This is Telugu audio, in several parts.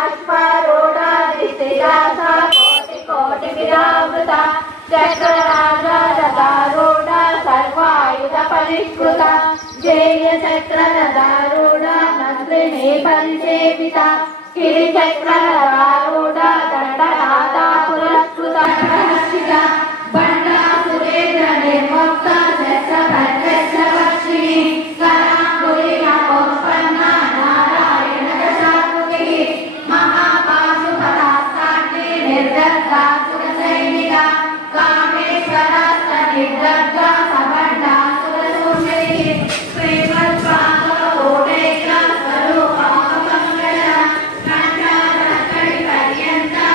अश्वारूढ़ा दिष्टिदासा कोटि कोटि विरावृता चक्रराजारूढ़ा सर्वायुध परिष्कृता जय चक्ररारूढ़ा मंत्रिणी परिसेविता गिरिचक्ररारूढ़ा दंडनाथा पुरस्कृता हस्तिता बंडा सुरेंद्र निर्मुक्ता चक्रवर्ती करांबुली नमोत्पन्ना नारायण दशामुखी महापाशुपदास्तांडे निर्दग्धा सुरसैनिका कामेश्वरा निर्दग्धा सबंडा सुरसूषिणी प्रेमस्वाहा कोटेग्रा स्वरूपा मंगला कंठाधरकड़ी पर्यंता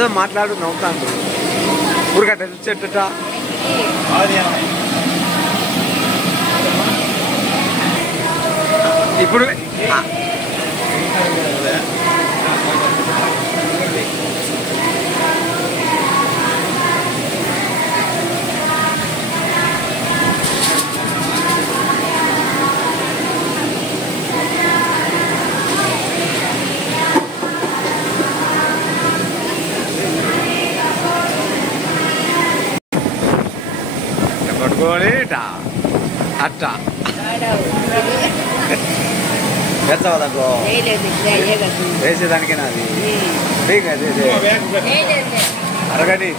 ఏదో మాట్లాడు నవ్వుతాను ఊరికట్ట చెట్టుట ఇప్పుడు పట్టుకొని అట్ట వేస్తావా దాంట్లో వేసేదానికేనా అది అరగండి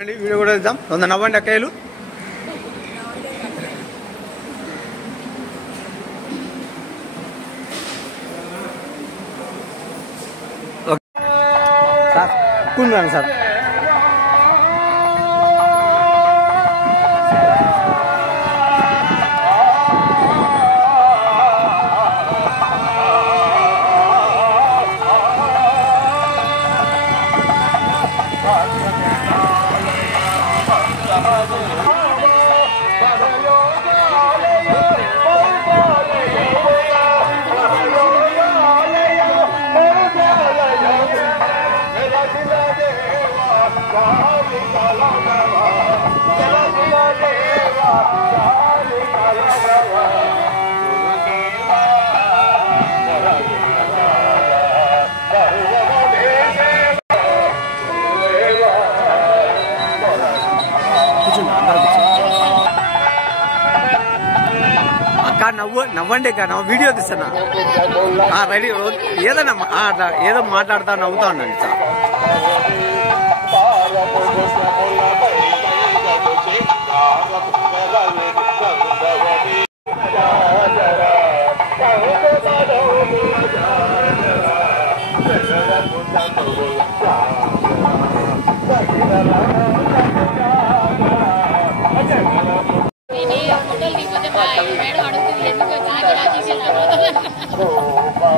వీడియో కూడా ఇద్దాం 100 నవ్వండి అక్కయ్యలు సార్ కూర్చున్నాను సార్ అక్క నవ్వండి అక్క వీడియో తీస్తున్నా రెడీ ఏదైనా ఏదో మాట్లాడుతా నవ్వుతా ఉండండి సార్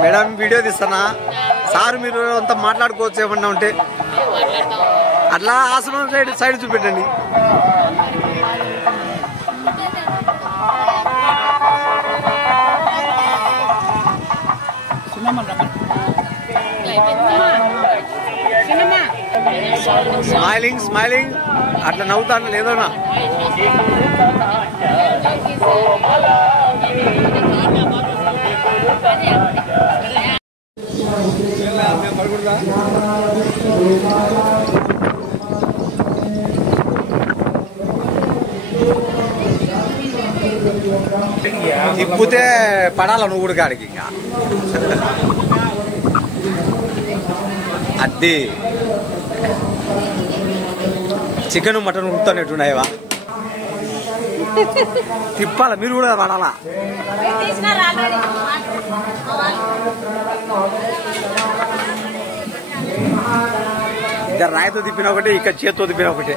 మేడం వీడియో తీస్తానా సార్ మీరు అంతా మాట్లాడుకోవచ్చు ఏమన్నా ఉంటే అట్లా ఆసనం సైడ్ చూపెట్టండి స్మైలింగ్ అట్లా నవ్వుతాను లేదోనా తిప్పితే పడాల నువ్వు కూడా కాడికి ఇంకా అది చికెన్ మటన్ ఉడుకుతానేట్టున్నాయవా తిప్పాల మీరు కూడా పడాలా ఇక్కడ రాయితో తిప్పిన ఒకటే ఇక్కడ చేతితో తిప్పిన ఒకటే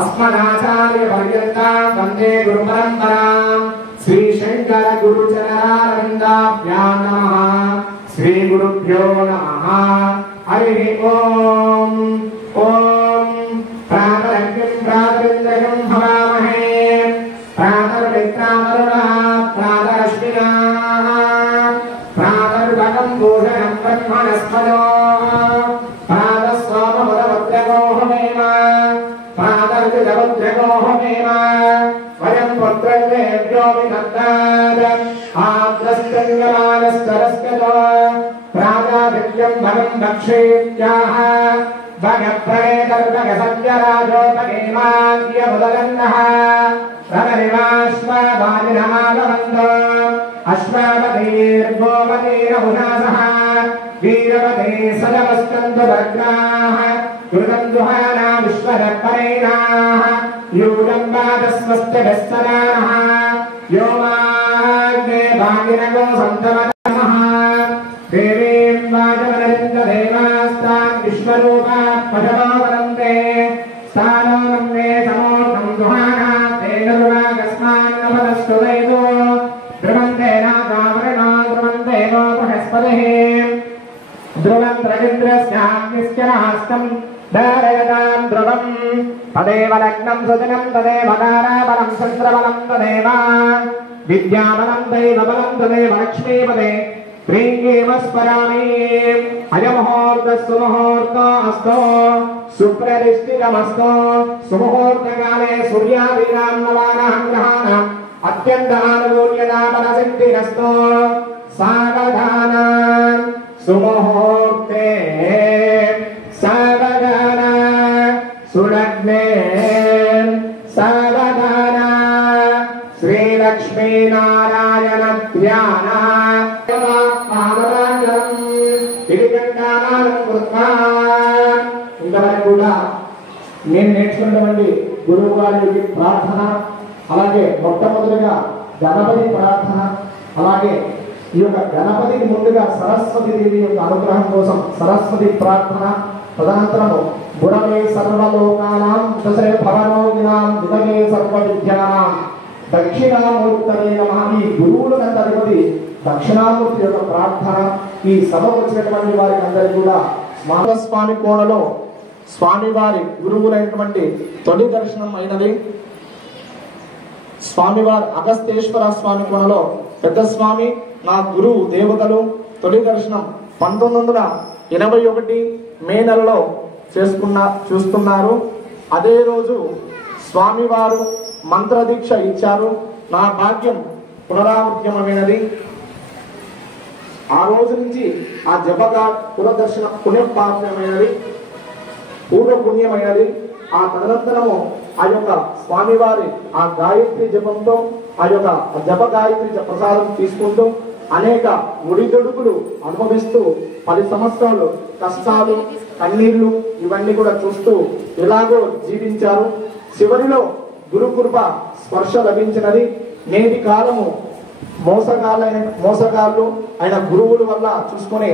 अस्मदाचार्य पर्यन्तां वन्दे गुरुपरम्परां श्रीशङ्कर गुरुचरणारविन्दाभ्यां नमः श्रीगुरुभ्यो नमः हरिः ओम् प्रातरज्ञं प्रातरिन्द्रयं हवामहे प्रातर्मित्रावरुणः प्रातरश्विनाः प्रातर्भगं भूषणं ब्रह्मणस्पदो वयं पुत्रभ्यो विनन्दात् आद्रस्तङ्गमानस्तरस्कतो प्रादाभित्यं भगं भक्षेत्याः भगप्रवेदर्भगसंजराजोपगेमान्यमुदगन्नः रमरिवाश्ववादिनमागवन्तो अश्वपतेर्गोपतेरहुनासः वीरपते सदमस्तन्तु भद्राः कृतन्दुहाना विश्वदर्पणैनाः यूयम्बादस्वस्य दस्सदानः यो माग्ने भागिनगो सन्तमनः देवीं वाजवनरिन्ददेवास्तान् विश्वरूपात् पदवो वदन्ते स्थानोऽनं मे समोऽनं दुहाना तेन दुर्वागस्मान्नपदस्तु वैदो ध्रुवन्ते नाथावरणो ध्रुवन्ते नो बृहस्पतिः ध्रुवं रवीन्द्रस्याग्निश्च नास्तं धारयतां ध्रुवं तदेव लग्नं सुदिनं तदेव ताराबलं चन्द्रबलं तदेव विद्याबलं दैवबलं तदेव लक्ष्मीपदे ह्रीङ्गीमस्मरामि अयमुहूर्तस्तु मुहूर्तोऽस्तु सुप्रतिष्ठितमस्तु सुमुहूर्तकाले सूर्यादीनां नवानां ग्रहाणाम् अत्यन्तानुकूल्यतापनसिद्धिरस्तु सावधानां सुमुहूर्ते सावधान सुलग्ने सावधान श्रीलक्ष्मीनारायण ध्यान ఇంతవరకు కూడా నేను నేర్చుకున్నటువంటి గురువు గారి ప్రార్థన, అలాగే మొట్టమొదటిగా గణపతి ప్రార్థన, అలాగే ఈ యొక్క గణపతికి ముందుగా సరస్వతి దేవి యొక్క అనుగ్రహం కోసం సరస్వతి ప్రార్థన, తదనంతరము గురవే సర్వలోకానాం దశరే భవనోగినాం విదగే సర్వ విద్యానాం దక్షిణామూర్తయే నమః. ఈ గురువులకు అధిపతి దక్షిణామూర్తి యొక్క ప్రార్థన ఈ సభకు వచ్చినటువంటి వారికి అందరికీ కూడా మాధవస్వామి కోణలో స్వామివారి గురువులైనటువంటి తొలి దర్శనం అయినది. స్వామివారి అగస్తేశ్వర స్వామి కోణలో పెద్ద స్వామి నా గురువు దేవతలు తొలి దర్శనం 1981 మే నెలలో చూస్తున్నారు. అదే రోజు స్వామివారు మంత్రదీక్ష ఇచ్చారు. నా భాగ్యం పునరావృత్యమైనది. ఆ రోజు నుంచి ఆ జపగా పునర్దర్శన పునఃపాత్యమైనది, పూర్వ పుణ్యమైనది. ఆ తదనంతరము ఆ యొక్క స్వామివారి ఆ గాయత్రి జపంతో ఆ యొక్క జప గాయత్రి ప్రసాదం తీసుకుంటూ అనేక ఒడిదొడుకులు అనుభవిస్తూ 10 సంవత్సరాలు కష్టాలు కన్నీళ్లు ఇవన్నీ కూడా చూస్తూ ఎలాగో జీవించారు. చివరిలో గురుకృప స్పర్శ లభించినది. నేటి కాలము మోసగాళ్ళు ఆయన గురువుల వల్ల చూసుకొని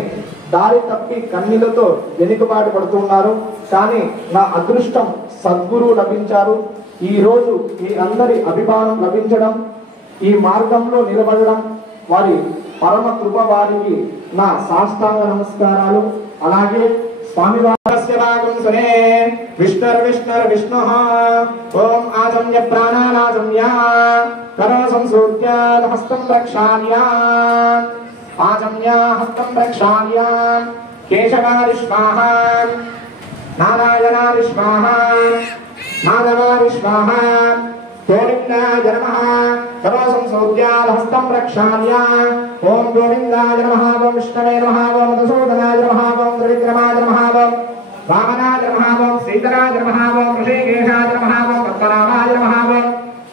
దారి తప్పి కన్నీళ్లతో వెనుకబాటు పడుతున్నారు. కానీ నా అదృష్టం సద్గురువు లభించారు. ఈ రోజు మీ అందరి అభిమానం లభించడం, ఈ మార్గంలో నిలబడడం, వారి పరమ కృప వారికి నా సాష్టాంగ నమస్కారాలు. అలాగే విష్ణు ఓం ఆజమ్య ప్రాణానాజమ్య కరో సంసూర్య హస్తం ప్రక్షాళ్య ఆజమ్య హస్తం ప్రక్షాళ్య కేశవారిష్మాహ నారాయణారిష్మాహ మాధవారిష్మాహ గోవిందాయ నమః కరో సంసూర్య హస్తం ప్రక్షాళ్య ఓం గోవిందాయ నమః ఓం విష్ణవే నమః ఓం మధుసూదనాయ నమః ఓం త్రివిక్రమాయ నమః ఓం వామనాయ నమః ఓం శ్రీధరాయ నమః ఓం ఋషికేశాయ నమః ఓం పద్మనాభాయ నమః ఓం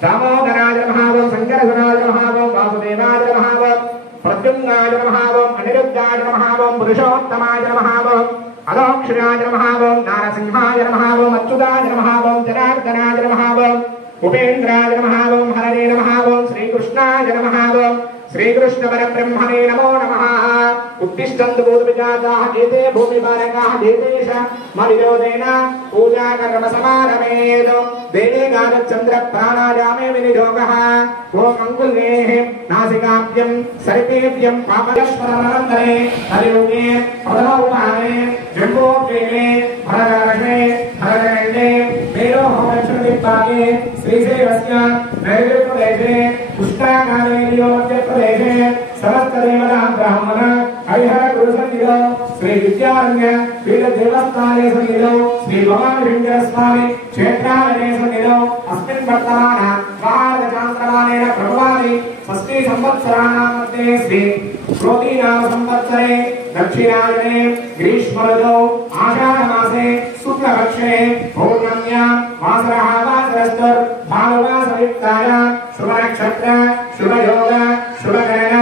దామోదరాయ నమః ఓం శంకరసురాయ నమః ఓం వాసుదేవాయ నమః ఓం ప్రద్యుమ్నాయ నమః ఓం అనిరుద్ధాయ నమః ఓం పురుషోత్తమాయ నమః ఓం అలోక్షరాయ నమః ఓం నారసింహాయ నమః ఓం అచ్యుతాయ నమః ఓం జనార్దనాయ నమః ఓం ఉపేంద్రాయ నమః ఓం హరయే నమః ఓం శ్రీకృష్ణాయ నమః ఓం శ్రీకృష్ణ పరబ్రహ్మణే నమో నమః. ఉత్తిష్టంతు భూతవిజాతాః ఏతే భూమిపాలకాః ఏతేష మవిరోధేన పూజాకర్మ సమారమేత్ దేవే గానచంద్ర ప్రాణాయామే వినియోగః. ఓం అంగుళేః నాసికాభ్యం సరిపేభ్యం పాపలక్ష్మణమనంతరే హరియోగే ప్రథమోపానే జంబోద్వేగే భరదర్షే భరదరండే మేరోహ దక్షిణదిక్పాగే శ్రీశైలస్య నైరుత్యప్రదేశే పుష్కరాకారేణ్యో మధ్యప్రదేశే సమస్తదేవతా బ్రాహ్మణ హరిహర గురుసన్నిధౌ శ్రీ విద్యారణ్య పీఠ దేవస్థానే సన్నిధౌ శ్రీ భవాని వెంకట స్వామి క్షేత్రాలయ సన్నిధౌ అస్మిన్ వర్తమాన మహారజాంతమానేన ప్రభువాని షష్ఠీ సంవత్సరాణాం మధ్యే శ్రీ క్రోధీనామ సంవత్సరే దక్షిణాయనే గ్రీష్మ ఋతౌ ఆషాఢ మాసే शुक्लपक्षे पौर्णम्यां वासरः वासरस्तुर् भानुवासरयुक्तायां शुभनक्षत्र शुभयोग शुभकरण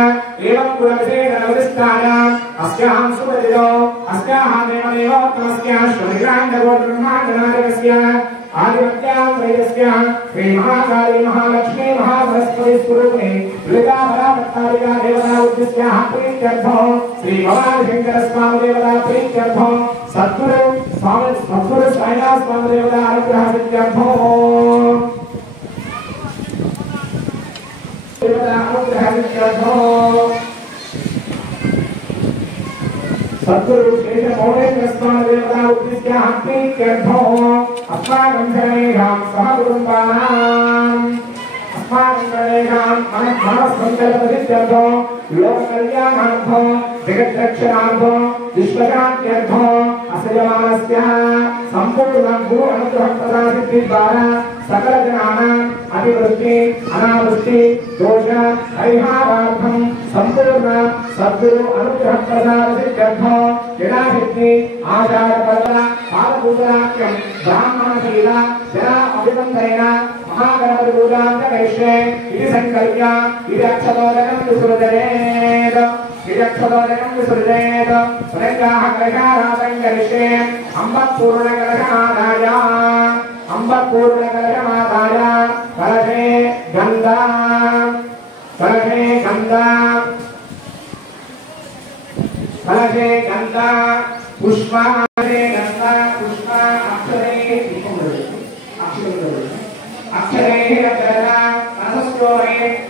एवं कुलविशेषणवदिष्टायाम् अस्यां शुभदिनो अस्याः देवदेवोत्तमस्याः शुभग्राण्डगोत्रब्रह्माण्डनायकस्य आदिमत्यां त्रयस्य श्रीमहाकाली महालक्ष्मी महासरस्वती स्वरूपिणी ललितापरापट्टारिका देवता उद्दिश्याः प्रीत्यर्थो श्रीभवानीशङ्करस्वामी देवता प्रीत्यर्थो सद्गुरु साईनाथ स्वामी देवता अनुग्रह प्रीत्यर्थो देवता अनुग्रह प्रीत्यर्थो सद्गुरु शेष मौलेन्द्र स्वामी देवता उद्दिश्याः प्रीत्यर्थो अस्माकं शरणेषां सह कुटुम्बानाम् अस्माकं शरणेषां मनस्संकल्पसिद्ध्यर्थो लोककल्याणार्थो जगद्रक्षणार्थो विश्वशान्त्यर्थो असयमानस्य सम्पूर्ण गुरु अनुग्रहप्रदासिद्धिद्वारा सकल जनानाम् अतिवृष्टि अनावृष्टि दोष परिहारार्थं सम्पूर्ण सद्गुरु अनुग्रहप्रदासिद्ध्यर्थो यदाशक्ति आचारपर्व पादपूजनाख्यं ब्राह्मणशील जना अभिवन्दनेन महागणपति पूजां करिष्ये इति संकल्प्य इदक्षतोदकं विसृजयेत् स्वरङ्गाः कलशाराधनं करिष्ये अम्बपूर्णकलशमादाय कलशे गन्धा पुष्पा अक्षरे अक्षरे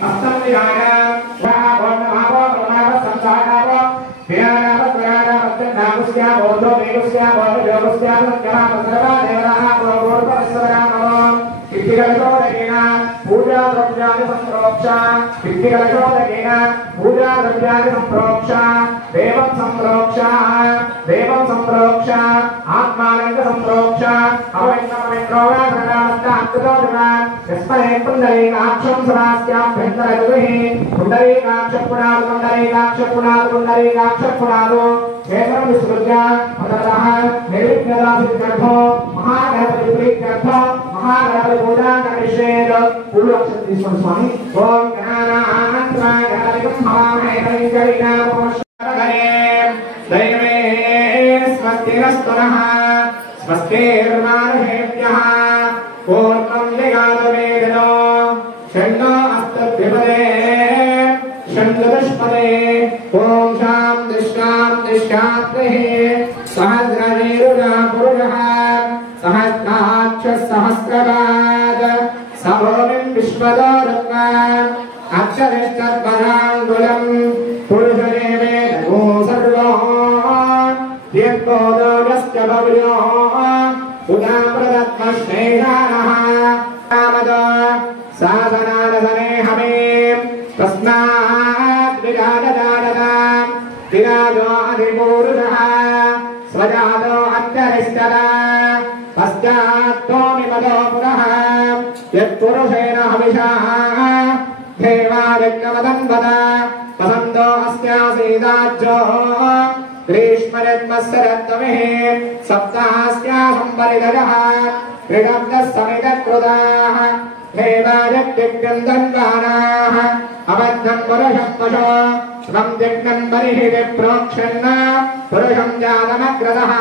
हस्तं विहाय पूजा द्रव्यादि संप्रोक्ष देवं संप्रोक्ष आत्मानंद संप्रोक्ष यस्मै पुंडरीकाक्षं समास्यां भेन्दरगुहे पुंडरीकाक्षपुनादो क्षेत्रं विसृज्य ततः निर्विघ्नदासिद्ध्यर्थो महागणपति प्रीत्यर्थो महागणपति पूजा करिष्येत् पूर्वक्षं तीसुकोंడి स्वामी ओम गणानान्त्वा गणपतिं हवामहे कलिंगरिणा नमस्कारये दैवे स्वस्तिरस्तुनः स्वस्तिर्मानुषेभ्यः पूर्णं जगादवेदनो षण्णो अस्तद्विपदे षण्चतुष्पदे ओम शां दृष्टात्रिः सहस्रनेरुजा पुरुषः सहस्राक्षः सहस्रपाद सभोमिं विश्वदो रत्ना अक्षरेष्टद्वराङ्गुलं पुरुषदेवेदगो सर्वो यत्पोदोगस्य भव्यो उदाप्रदत्मश्रेषाणः कामदो साधनादसने हमे तस्मात् विराजो अधिपूरुषः स्वजातो अत्यरिष्टदा पश्चात्तोमिमदो पुरः यत्पुरुषेण हविषः देवाविघ्नवदन्वद वसन्तो अस्यासीदाज्यो ग्रीष्मरत्मस्य रत्तमिः सप्तास्या संपरिदयः ऋगब्दः समितकृताः देवायज्ञं दन्वानाः अबद्धं पुरुषः पशो स्वं यज्ञं बर्हिः प्रोक्षन्न पुरुषं जातमग्रतः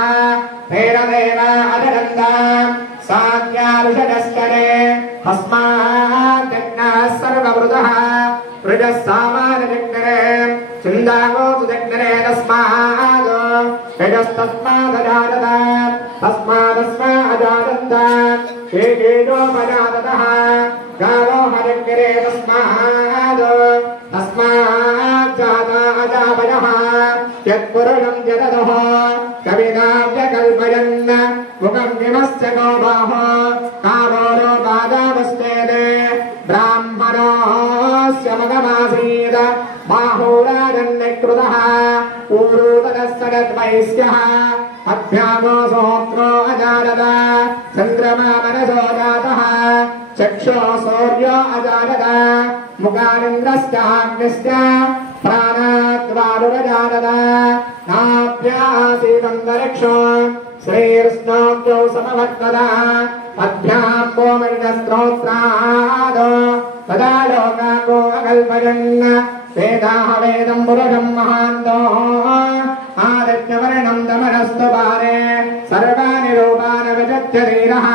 तेरदेवा अजरन्दा साज्ञारुषदस्तरे हस्माद्यज्ञः सर्ववृतः वृजः सामानजग्नरे चिन्दावोतु जग्नरे तस्माद् यजस्तस्मादजातत तस्मादस्मादजातन्त एकेजोपजाततः गावो हजग्नरे तस्माद् तस्माज्जाता अजावयः यत्पुरुषं जगतः कविताव्यकल्पयन् मुखं किमस्य गोबाः कामो नो बाधावस्तेदे ब्राह्मणोऽस्य मगमासीद बाहुराजन्यकृतः ऊरूतरस्सगद्वैस्यः अभ्यागो सोत्रो अजारद चन्द्रमा मनसो जातः चक्षो सूर्यो अजारद मुखानिन्द्रश्चाग्निश्च प्राणाद्वारुरजारद नाभ्यासीदन्तरिक्षो श्रीर्ष्णाभ्यौ समवर्तदा पद्भ्यां कोमलिनस्त्रोत्रादो तदा लोकाको अकल्पयन् वेदाः वेदं पुरुषं महान्तो आदित्यवर्णं दमनस्तु पारे सर्वाणि रूपाणि विजत्यधीरः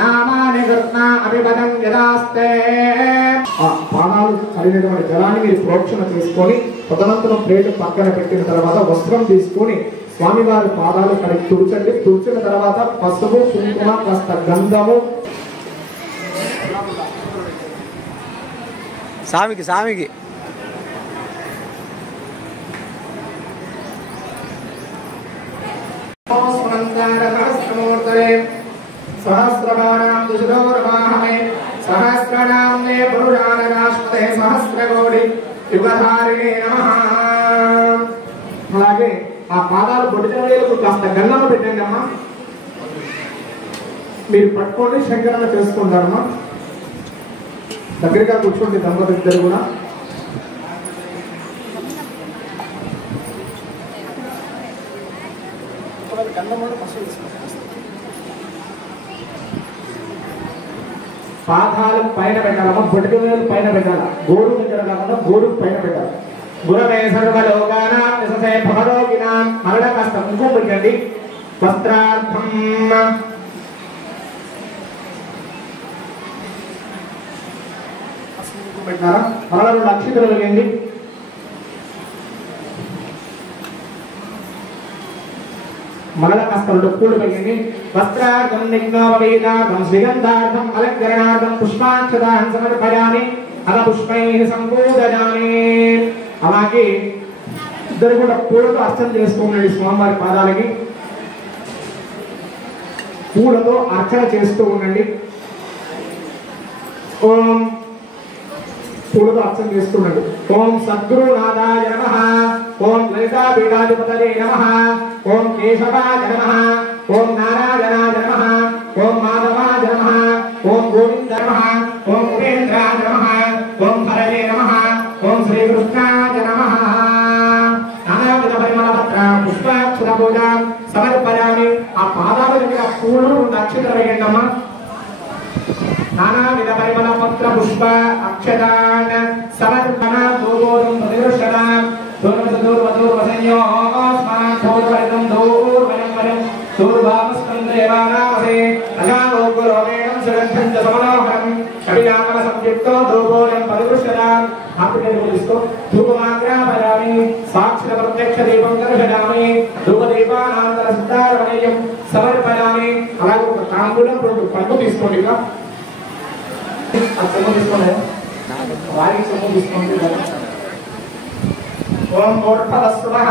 नामानि कृत्वा अभिपदं यदास्ते పానాలు కలిగినటువంటి జలాన్ని మీరు ప్రోక్షణ చేసుకొని తదనంతరం ప్లేట్ పక్కన పెట్టిన తర్వాత వస్త్రం తీసుకొని స్వామివారి పాదాలు కడిగి తుడిచండి. తుడిచిన తర్వాత పసుపు కుంకుమ కాస్త గంధము సామికి सहस्रबाणां दुषदोर्वाहमे सहस्रनाम्ने पुरुषानराश्वते सहस्रकोटि యుగధారిణే నమః. అలాగే ఆ పాదాలు బొడ్డున వేలకు కాస్త గంధం పెట్టండి అమ్మా. మీరు పట్టుకోండి, శంకరణ చేసుకుంటారమ్మా. దగ్గరగా కూర్చోండి దంపతులు ఇద్దరు కూడా. పాదాలు పైన పెట్టాలమ్మా, బొడ్డు వేలు పైన పెట్టాలి. గోరు దగ్గర కాకుండా గోరు పైన పెట్టాలి. గురవే సర్వలోకానాం నిససే భవరోగినాం. మరణ కాస్త కుంకుమ పెట్టండి. వస్త్రార్థం పెట్టారా? మరణ 2 అక్షింతలు వేయండి. మరణ కాస్త 2 పూలు వేయండి. వస్త్రార్థం నిగ్నోపవేదార్థం శ్రీగంధార్థం అలంకరణార్థం పుష్పాక్షతాన్ సమర్పయామి. అల పుష్పైః సంపూజయామి. అలాగే ఇద్దరు కూడా పూలతో అర్చన చేసుకోండి. స్వామివారి పాదాలకి పూలతో అర్చన చేస్తూ ఉండండి. ఓం పూలతో అర్చన చేస్తుండండి. ఓం సద్గురునాథాయ నమః. ఓం లలితాపీఠాధిపతయే నమః. ఓం కేశవాయ నమః. ఓం నారాయణాయ నమః. ఓం మాధవాయ నమః. ఓం గోవిందాయ నమః. ఓం ఉపేంద్రాయ నమః. ఓం హరయే నమః. ఓం శ్రీకృష్ణాయ నమః. నానావిధ పరిమళ పత్ర పుష్పాక్షర పూజ సమర్పయామి. ఆ పాదాల దగ్గర పూలు 2 అక్షతలు వేయండమ్మా. నానావిధ పరిమళ పత్ర పుష్ప అక్షతాన్ సమర్పణ దూరం ప్రతిదృష్టం దూర్వదూర్వసంయో స్మాన్ దూర్వరితం దూర్వయం వయం దూర్భామస్కందేవానామసే అజానోగ్రోమేణం సుగంధం చ సమనోహరం కవినామల సంయుక్తో దూర్వోయం ప్రతిదృష్టం. ఆపిటేలు తీసుకో. ధూపమాగ్రాపయామి. సాక్షిత ప్రత్యక్ష దీపం దర్శయామి. ధూపదీపానాంతర సిద్ధారమణీయం సమర్పయామి. అలాగే ఒక తాంబూలం 2 పండ్లు తీసుకోండి. తీసుకోండి వారికి సొమ్ము తీసుకోండి. ఓం మూర్ఖవస్సునః.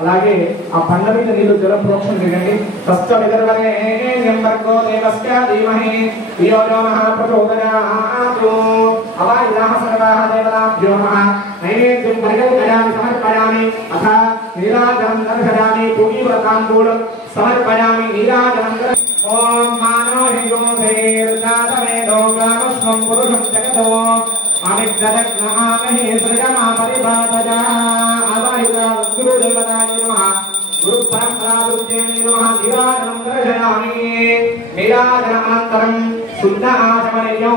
అలాగే ఆ పండ్ల మీద నీళ్ళు జల ప్రోక్షణ చేయండి. తస్య విదర్వరేణ్యం భర్గో దేవస్య ధీమహి ధియో యో నః ప్రచోదయాత్. అవాయిలాః సర్వాః దేవతాభ్యో నమః. నైవేద్యం పరిగణయామి సమర్పయామి. అథ నీరాజనం దర్శయామి. పూగీవ్రతాంబూలం సమర్పయామి. నీరాజనం ఓం మానో హింగోధైర్జాతవేదో గామశ్వం పురుషం జగతో అమిజ్జదగ్నహామహే సృజమా పరిపాదజా. అవాయిలా గురుదేవతాయ నమః. గురు పరంపరాదృత్యేనే నమః. నీరాజనం దర్శయామి. నీరాజనానంతరం శుద్ధ ఆచమనీయో.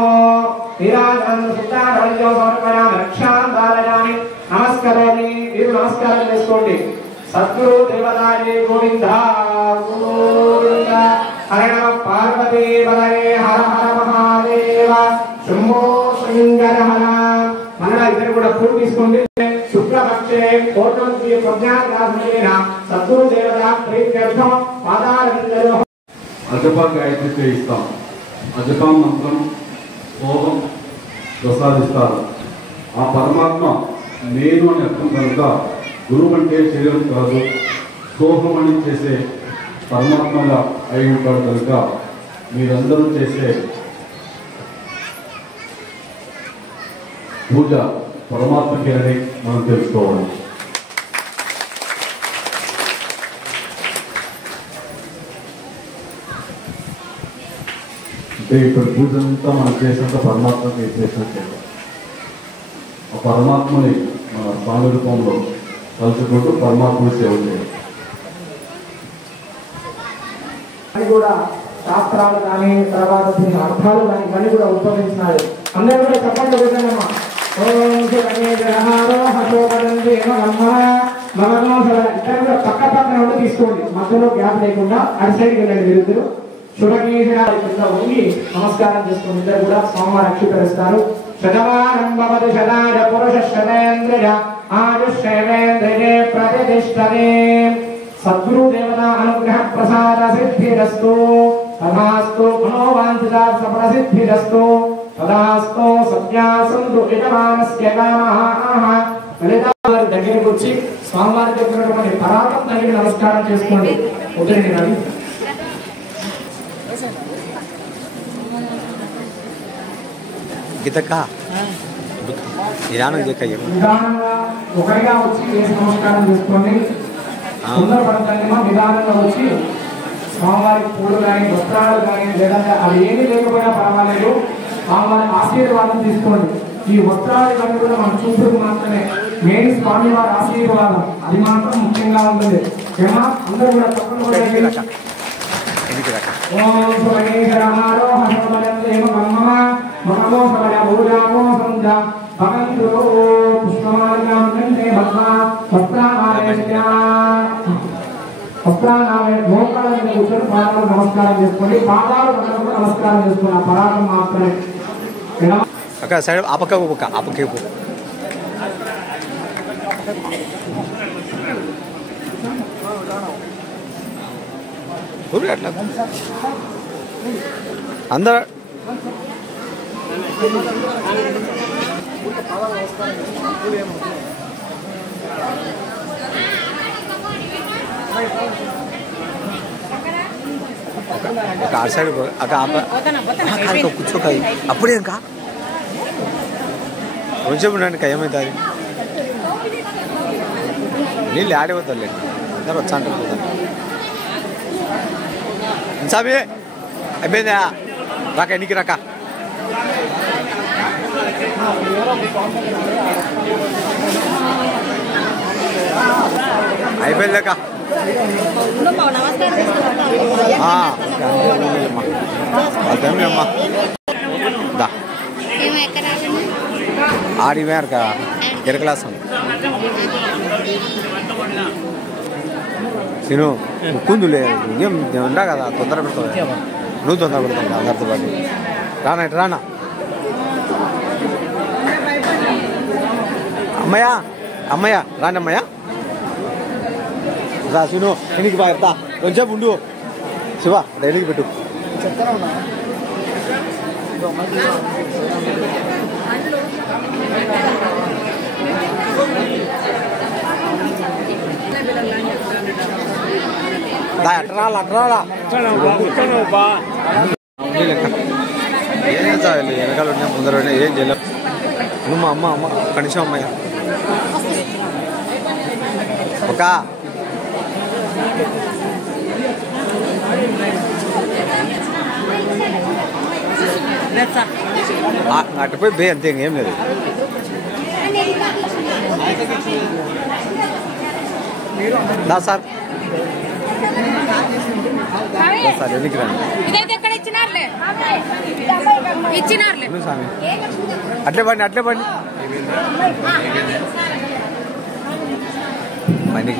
నీరాజనం శుద్ధ ఆచమనీయో సమర్పయామి. రక్షాం ధారయామి. నమస్కరోమి. మీరు నమస్కారం చేసుకోండి. సద్గురు దేవతాయ గోవింద గోవింద. హర నమ పార్వతీ పదయే హర హర మహాదేవ శంభో శంకర హర. మన ఇద్దరు కూడా పూలు తీసుకోండి. శుక్లపక్షే పౌర్ణమి ప్రజ్ఞాన సద్గురు దేవత ప్రీత్యర్థం పాదారవిందలో అజపా గాయత్రి చేయిస్తాం. అజపా మంత్రం సోహం ప్రసాదిస్తారు. ఆ పరమాత్మ నేను అని అర్థం కనుక గురువు అంటే శరీరం కాదు, సోహం అని చేసే పరమాత్మగా అయి ఉంటాడు కనుక మీరందరూ చేసే పూజ పరమాత్మకి అని మనం తెలుసుకోవాలి. అంటే ఇక్కడ పూజ అంతా మనం చేసినంత పరమాత్మకి చేసినట్టు ఆ పరమాత్మని మన స్వామి రూపంలో కలుసుకుంటూ పరమాత్మని సేవ చేయాలి. అని కూడా శాస్త్రాలు కానీ తర్వాత దీని అర్థాలు కానీ ఇవన్నీ కూడా ఉద్భవించినాడు. అందరూ కూడా చెప్పండి విధంగా పక్క పక్కన ఉండి తీసుకోండి, మధ్యలో గ్యాప్ లేకుండా అటు సైడ్కి వెళ్ళండి. వీరిద్దరు శుభకీర్తిగా ఉండి నమస్కారం చేసుకోండి. ఇద్దరు కూడా స్వామివారి అక్షికరిస్తారు. శతమానం భవతి శతాయ పురుష శతేంద్రియ ఆయుష్యేంద్రియే ప్రతిష్టతే. సద్గురు దేవత అనుగ్రహ ప్రసాద సిద్ధిరస్తు. తథాస్తు మనోవాంఛిత సఫలసిద్ధిరస్తు. తథాస్తు సత్యాసంతు యజమానస్య కామః. లలితావారి దగ్గరికి వచ్చి స్వామివారి దగ్గర పరాతం దగ్గర నమస్కారం చేసుకోండి. ఉదయం రవి గీతక్క నిదానంగా ఒకరిగా వచ్చి వేసి నమస్కారం చేసుకోండి. తొందరపడతానేమో నిదానంగా వచ్చి స్వామివారికి పూలు కానీ వస్త్రాలు కానీ లేదంటే అది ఏమీ లేకపోయినా పర్వాలేదు, స్వామివారి ఆశీర్వాదం తీసుకోండి. ఈ వస్త్రాలు కానీ కూడా మన చూపులకు మాత్రమే, మెయిన్ స్వామివారి ఆశీర్వాదం అది మాత్రం ముఖ్యంగా ఉంటుంది. ఏమా అందరూ కూడా తప్పకుండా నమస్కారం చేసుకోండి. పాదాలు నమస్కారం చేసుకోండి. ఆ పరాటం మాత్రమే అక్క సైడ్ ఆ పక్క ఆ పక్క అట్లా అందరూ ఒక ఆ సైడ్ అక్క కూర్చోక అప్పుడే ఇంకా కొంచెం ఉండండి ఏమవుతుంది నీళ్ళు ఆడిపోతారు లేదు అందరు వచ్చా అంటారు సామి అయిపోయిందా రాక ఎన్నికి రాక అయిపోయిందాక అమ్మా ఆడివే అరక ఎరకలాసం నేను ముక్కుందులే ఏం ఉండా కదా తొందర పెడతావు నువ్వు తొందర పెడతావు అందరితో పాటు రానా ఇటు రానా అమ్మయ్యా అమ్మయ్యా రాండి అమ్మయ్యా రా శిను ఎనికి బాగా కొంచెం ఉండు శివ ఎనికి పెట్టు అట్రాలా ఏం చేస్తావు వెనకాల ఉన్నాయి ముందర ఉన్నాయి ఏం చేయలేవు నువ్వు మా అమ్మ కనీసం అమ్మయ్య ఒక అటుపోయి బే అంతే ఇంకేం లేదు దా సార్ సార్ ఎన్నికి రండి స్వామి అట్లే పండి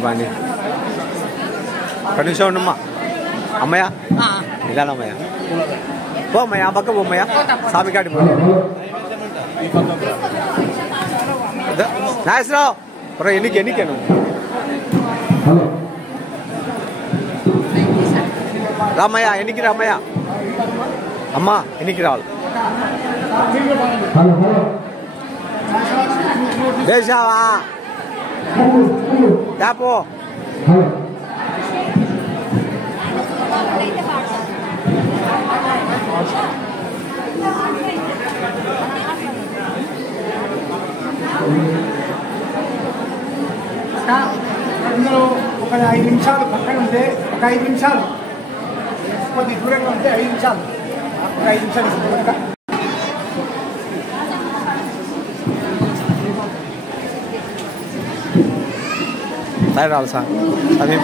బండి కనీసం ఉండమ్మా అమ్మయ్య నిదానమ్మయ్య పో అమ్మయ్య ఆ పక్క పోమ్మయ్య స్వామి కాటి పో నాగేశ్వరరావు బ్రో ఎన్నికేను రామయ్య ఎన్నికి రామయ్య అమ్మా ఎన్నికి రావాలి వేసావా పో అందులో ఒక 5 నిమిషాలు పక్కన ఉంటే ఒక 5 నిమిషాలు కొద్ది దూరంగా ఉంటే 5 నిమిషాలు ఒక 5 నిమిషాలు రావాలి సార్ అది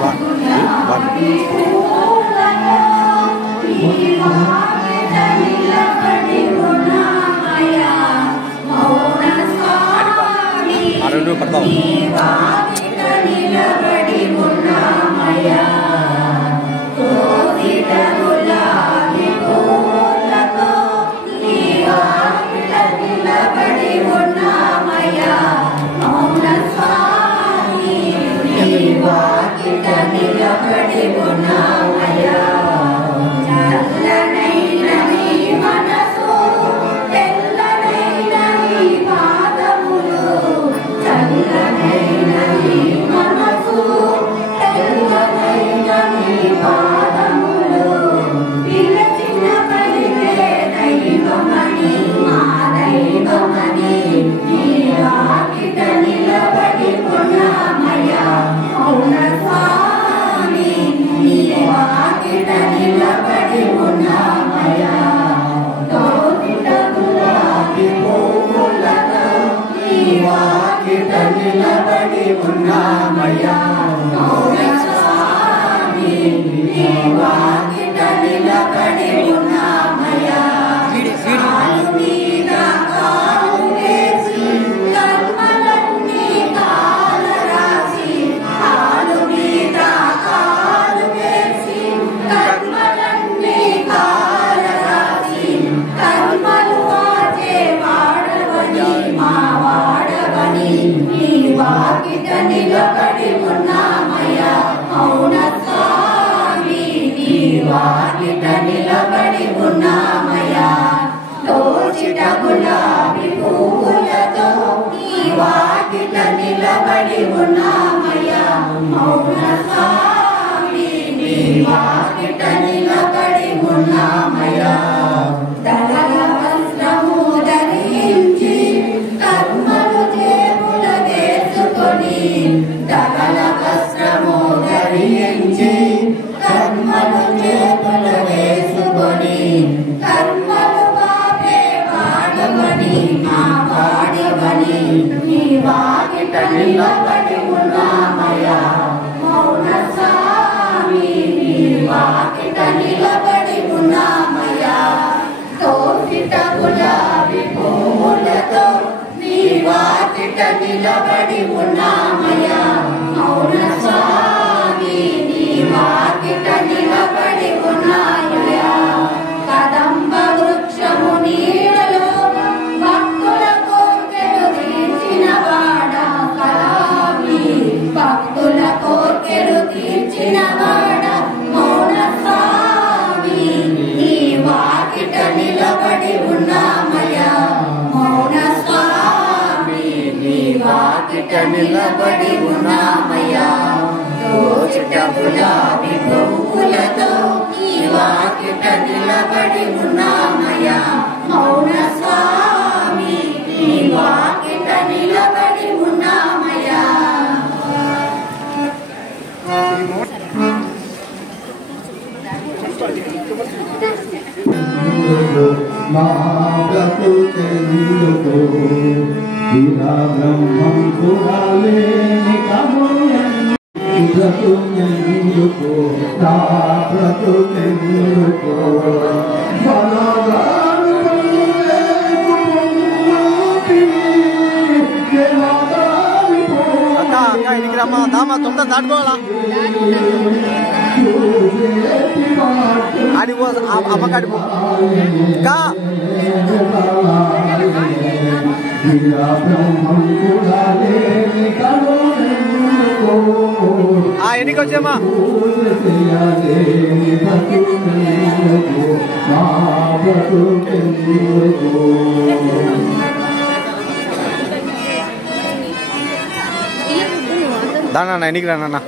దానా ఎన్నికి రానన్నా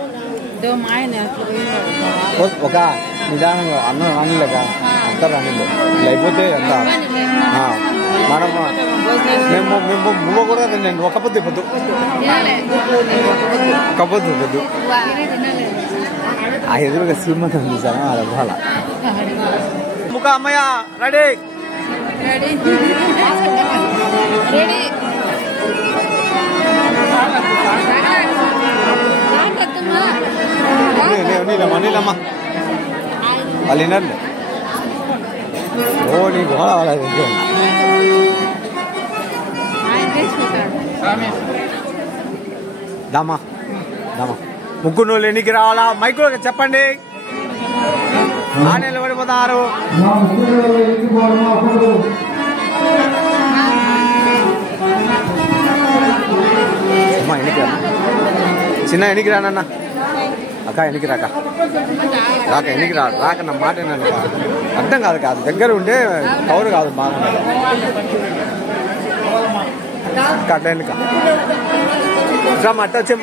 ఒక నిదానంగా అన్నం రానిలేక అంతా రానిలో లేకపోతే అంత మనం మేము మేము మువ్వ కూడా నేను ఒక పొద్దు పొద్దు ఆ ఎదురుగా శ్రీమంతం చూసాను అది అవ్వాల ముఖ అమ్మయ్య రెడీ నీలమ్మా వాళ్ళు వినర్లే ఓ నీకు కావాలి దామా దామా ముగ్గురు నువ్వు ఎన్నికి రావాలా మైకు చెప్పండి ఆ నిలబడిపోతారు అమ్మా ఎన్నికి రా చిన్న ఎన్నికి రానన్న అక్క ఎన్నికి రాక రాక ఎన్నికి రాక నా మాట నన్ను అర్థం కాదు దగ్గర ఉండే కౌరు కాదు బాగా అట్ట ఎన్నిక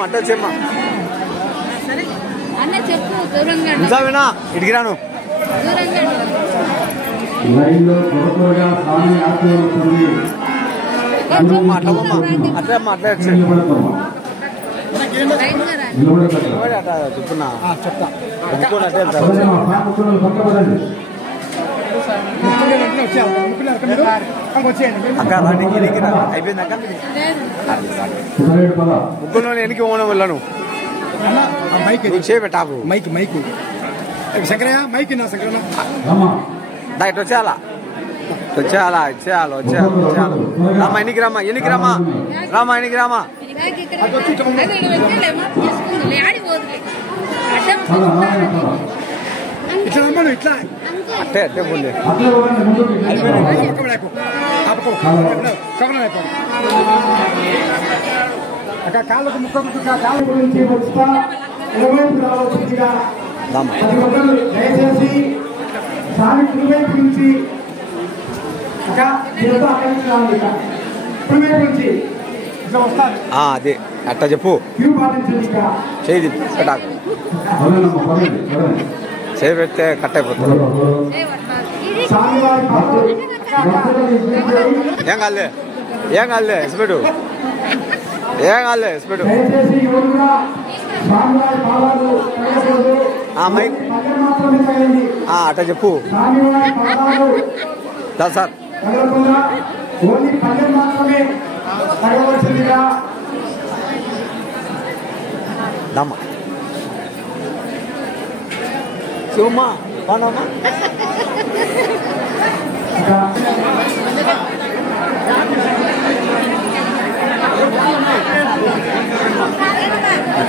అట్టొచ్చేమ్మా ఇంకా వినా ఇడికి రాను అట్లా చెప్తున్నా చెప్తా అక్క అయిపోయింది అక్క ముగ్గురు ఎనికి పోవడం వెళ్ళను చేపెట్టాపు మైక్ శంకరయ్య మైక్ నా శంకరన్న ఇటు వచ్చేయాలా వచ్చేయాలి రామా ఎన్నికి రామా ఇట్లా అట్టే పోలే అక్కడ కాళ్ళకు ముక్కకు కాళ్ళ గురించి దయచేసి స్వామి కుడివైపు నుంచి కుడివైపు నుంచి ఇట్లా వస్తారు అదే అట్లా చెప్పు క్యూ పాటించండి చేయి పెట్టాకు చేయి పెడితే కట్ అయిపోతుంది ఏం కాలే ఇసుపెట్టు మైక్ అట్లా చెప్పు సార్ దమ్మా చూమ్మా బాగున్నామా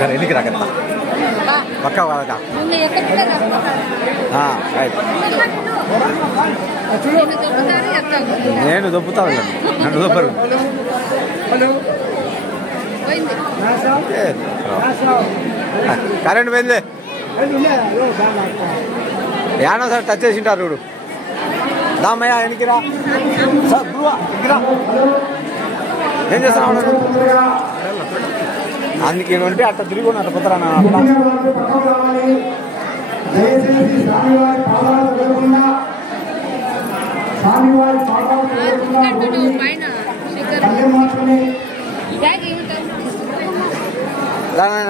ఎన్నికి రాకెత్తా పక్కా కాదకా రైట్ నేను దొబ్బుతాను నన్ను దొబ్బరు కరెంట్ పోయింది యానో సార్ టచ్ చేసింటారు చూడు దామయ్య ఎన్నికి రా సార్ రా ఏం చేస్తున్నావు అందుకే ఉంటే అట్లా తిరిగి అట్లా పోతారా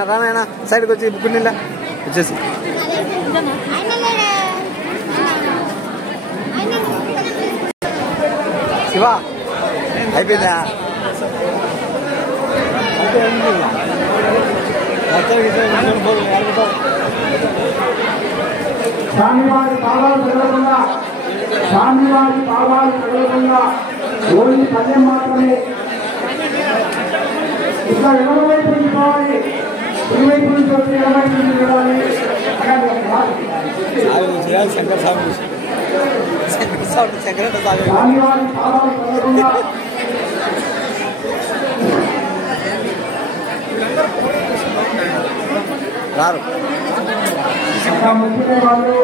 రానాయన సైడ్కి వచ్చి బుక్కునిలా వచ్చేసి శివా అయిపోయిందా స్వామివారి పాదాలు చదవకుండా ఓన్లీ పద్యం మాత్రమే ఇట్లా ఎవరి వైపు నుంచి పోవాలి ఇరువైపు నుంచి వచ్చి ఎవరి నుంచి వెళ్ళాలి స్వామివారి పాదాలు చదవకుండా రారు ముఖ్యమైన వాళ్ళు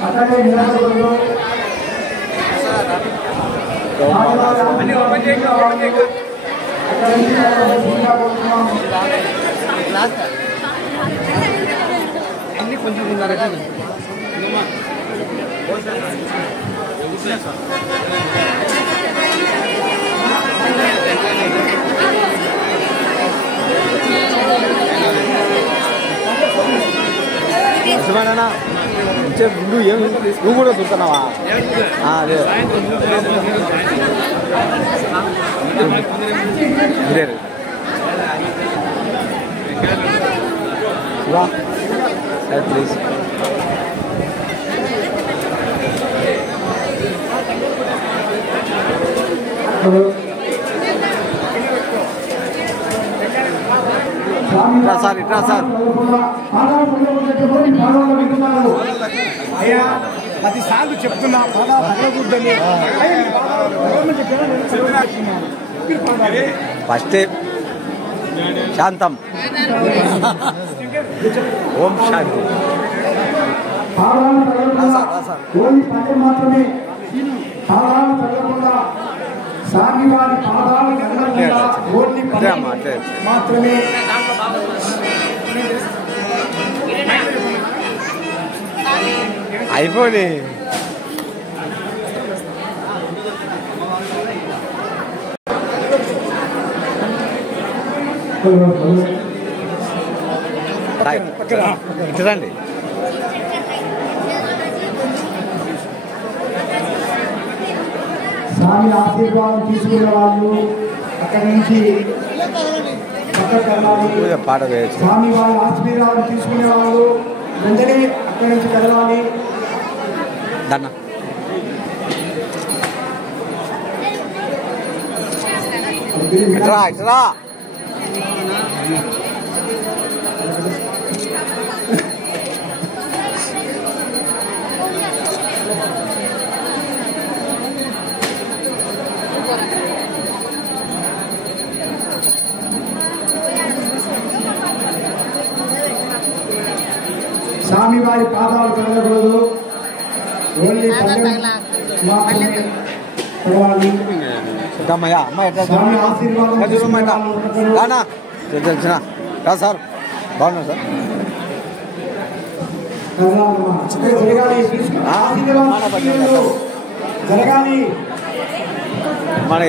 అతనే నిలబడదు అన్ని కొంచెం ఉన్నారట నిజమేనా నువ్వు ఏమి నువ్వు కూడా చూస్తున్నావా అదే ప్లీజ్ ఇట్లా సార్ ఇట్లా సార్ అయ్యా 10 సార్లు చెప్తున్నా ఫస్ట్ శాంతం ఓం శాంతి మాత్రమే పాదాలు తగ్గకుండా స్వామివారి పాదాలు తగ్గకుండా ఓన్లీ మాత్రమే అయిపోయి ఇట్లండి స్వామి ఆశీర్వాదం తీసుకునే వాళ్ళు అక్కడి నుంచి పూజ పాట వేయచ్చు స్వామి వారి ఆశీర్వాదం తీసుకునే వాళ్ళు వెంటనే అక్కడి నుంచి కదలాలి. దన్న ఇట్రా ఇట్రా స్వామి వారి పాదాలు కదలకూడదు. ఓన్లీ మాత్రమే పడవాలి. స్వామి ఆశీర్వాదం సార్ బాగున్నా సార్ జరగాలి. మన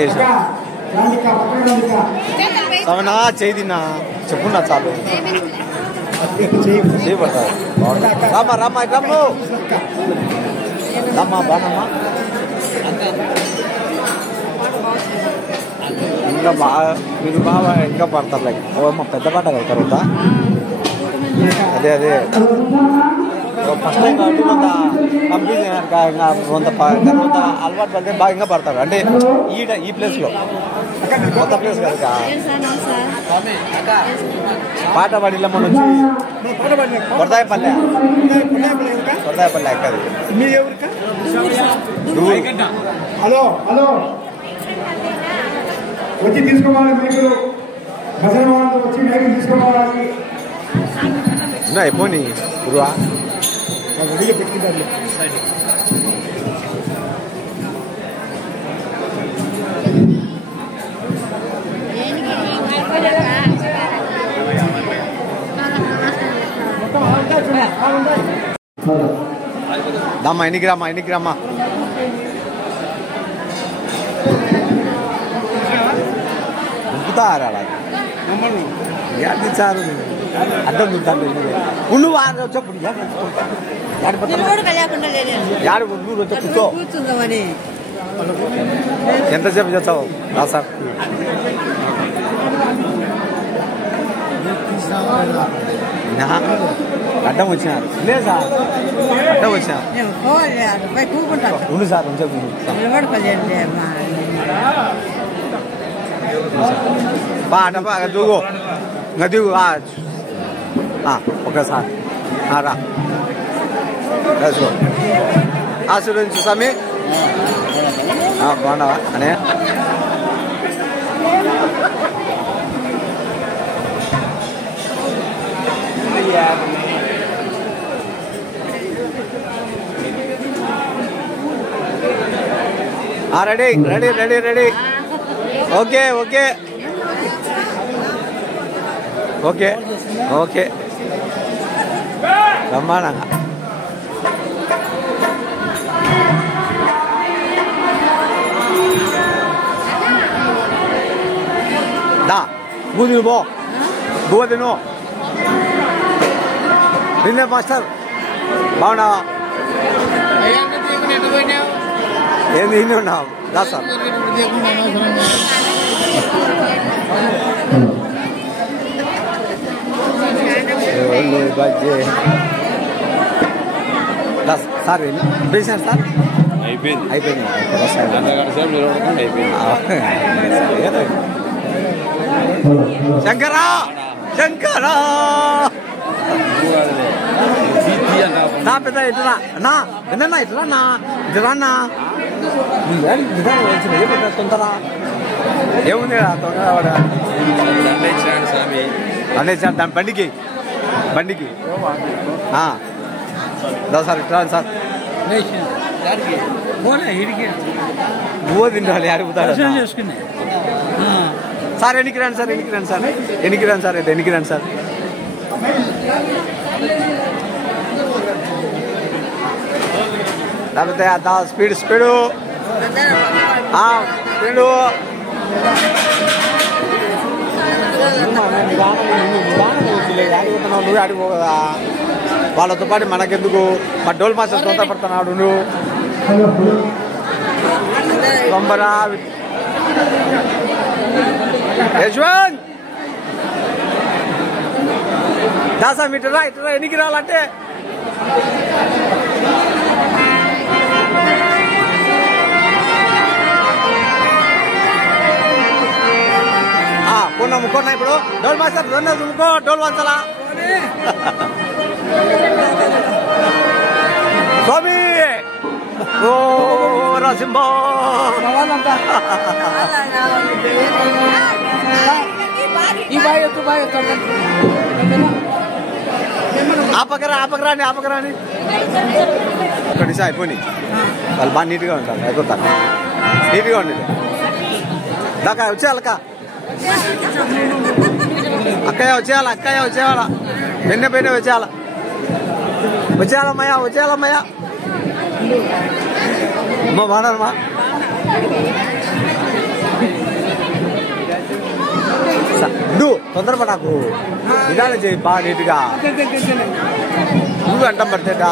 సవనా చేయి తిన్నా చెప్పున్నా చాలు చేయబడతారు రామ్మా రామ్మా రమ్ము రమ్మా బాగున్నామ్మా ఇంకా బాగా మీరు బాగా ఇంకా పడతారు లైక్ ఓ పెద్ద పాట కదా తర్వాత అదే అదే ఫస్ట్ టైం కాబట్టి కొంత కంపెనీ కొంత అలవాటు పడితే బాగా ఇంకా పడతారు అంటే ఈ ప్లేస్లో కొత్త ప్లేస్ కదా పాట పాడిలో మనం వచ్చి కొరదాయపల్లె ఎక్కది హలో హలో వచ్చి తీసుకోవాలి. మీకు భజన వాళ్ళు వచ్చి మైకి తీసుకోవాలి. అయిపోయి గురువా పెట్టుకుంటారు. దమ్మా ఎన్నికి రామ్మా ఉప్పుతారా సారు అడ్డం చూస్తాను ఉండు చెప్పు ఊరు వచ్చి కూర్చో ఎంతసేపు చేస్తావు రా సార్ అడ్డం వచ్చిన లేదు సార్ అడ్డం వచ్చిన ఉండు సార్ ఉంచు పాట బాగా దిగు ఇంకా దిగు ఒకసారి రా ఆశీర్వదించు స్వామి బాగున్నావా అనే ready ready ready ready okay okay okay okay బ్రహ్మాండంగా దా బూది బో బూది నో నిన్నే మాస్టర్ బాగున్నావా ఏంది ఇన్ని ఉన్నావు దా సార్ సార్ వేసారు సార్ అయిపోయింది శంకరా శంకరా నా పెద్ద ఇట్లా అన్నా ఎన్న ఇట్లా అన్నా ఇట్లా అన్నా తొందర ఏముంది తొందర అనే సార్ దాని బండికి సార్ ఇట్లా సార్ నువ్వు తింటాలి అడుగుతాడు సార్ ఎన్నికి రండి సార్ ఎన్నికి రండి సార్ లేకపోతే స్పీడు స్పీడు నువ్వు అడిగో కదా వాళ్ళతో పాటు మనకెందుకు మా డోల్ మాస్టర్ తొందరపడుతున్నాడు నువ్వు తొందరా యశ్వంత్ దాసా ఇట్లా ఎన్నికి రాలంటే కొన్నా ఇప్పుడు డోల్ మాస్టర్ దుమ్ముకో డోల్ వంచలా స్వామి ఓ నరసింహ ఆపకరాని ఒకటి సార్ అయిపోయి వాళ్ళు బాగా నీట్గా ఉంటారు అయిపోతారు నీట్గా ఉండేది దాకా వచ్చేయాలక్క అక్కయ్య వచ్చేయాల పెన్న వచ్చేయాలమ్మయ్యా అమ్మ బాగున్నారమ్మా తొందరపడాకు నిదానం చేయి బాగా నీట్గా నువ్వు అంటం పడితేటా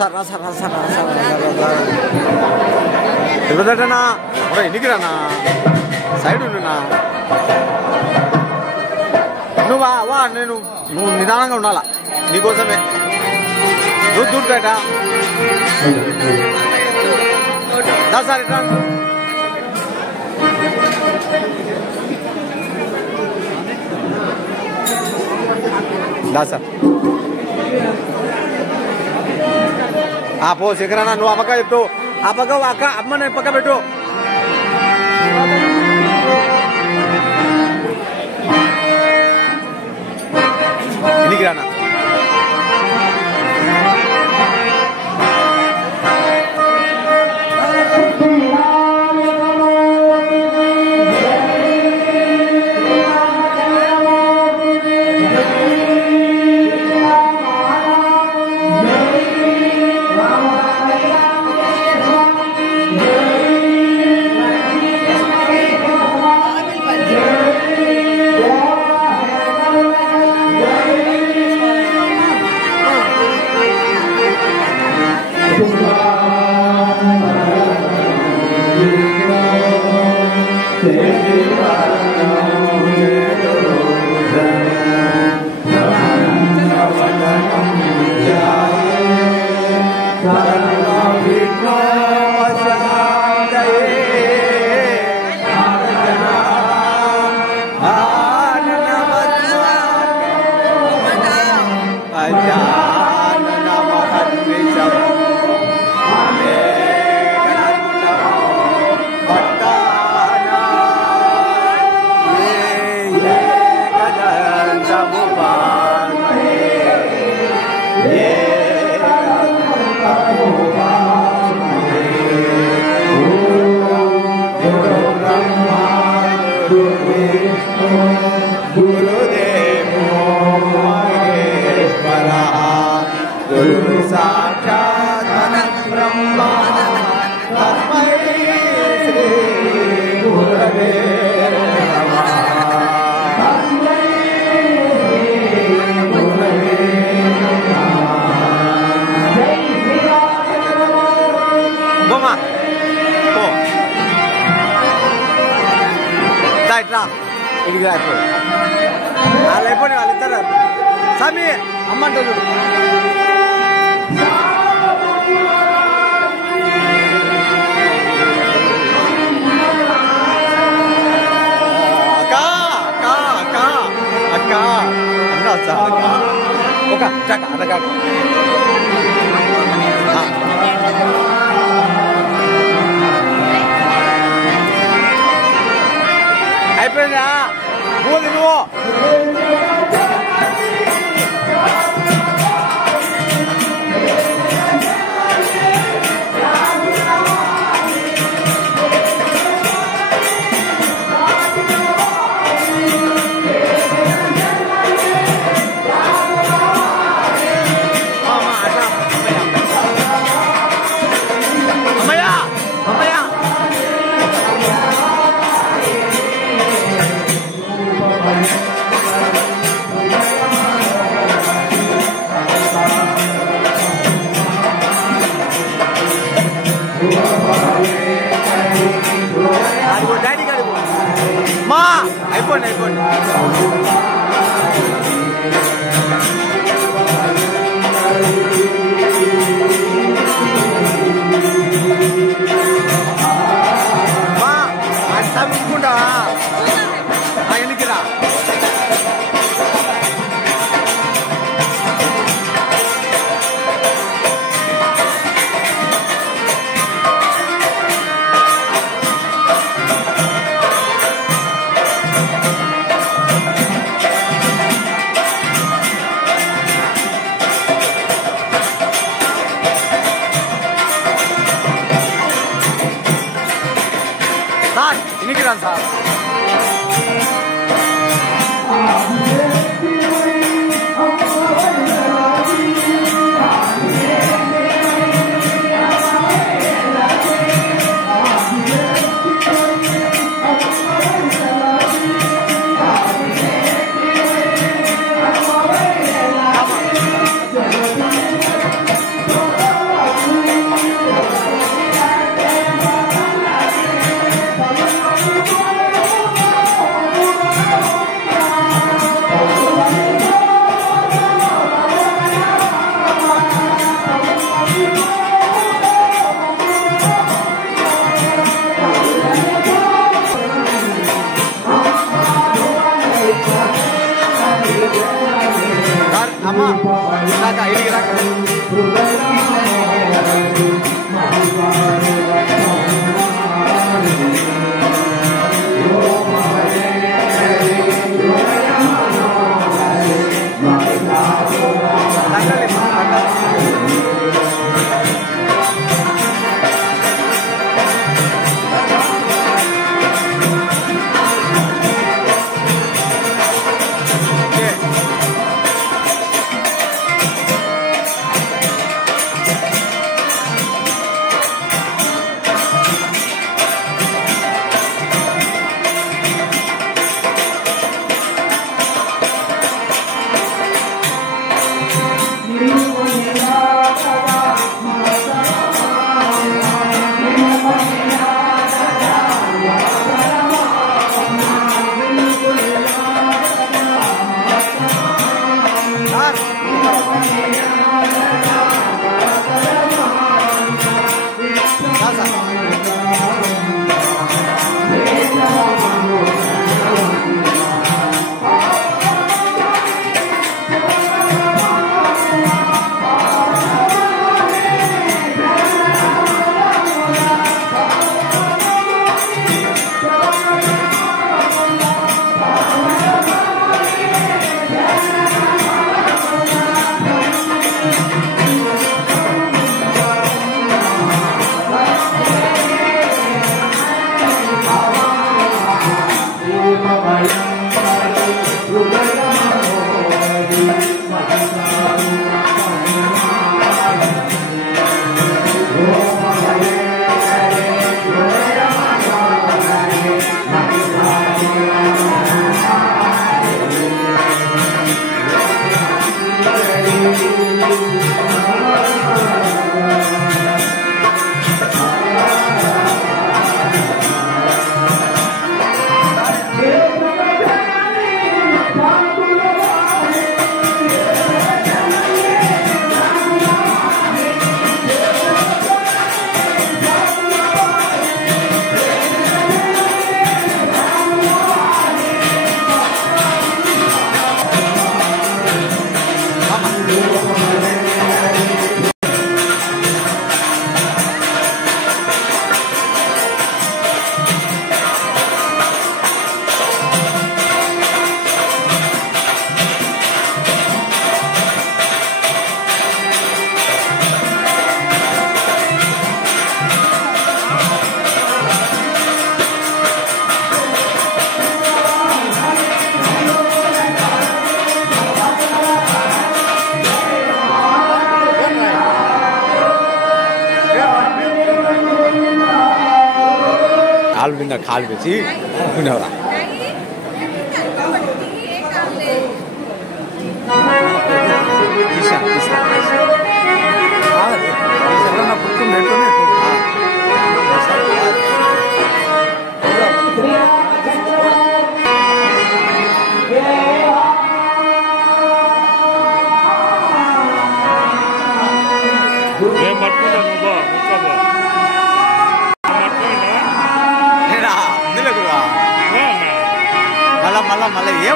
సార్ ఇవ్వదటనా ఎన్నికి రానా సైడ్ ఉండునా నువ్వు నిదానంగా ఉండాలా నీకోసమే నువ్వు దూరుతాట సార్ ఇట్లా సార్ పో శిఖరానా నువ్వు అమ్మక పెట్టు అక్క అమ్మని పక్క పెట్టు ఎన్నికి రానా స్వామి అమ్మంటారు చూడు. అక్క అక్క అక్క అక్క అన్న సార్ అక్క ఒక అడగా అయిపోయిందా పోదు నువ్వు డాడీ గారు మా అయిపోండి అయిపోండి మా అది తమ్ముకుంటా ఎన్నికిరా సార్ ఎన్నికిరాను సార్ కాలు మీద కాలు వేసి అనుకునేవరా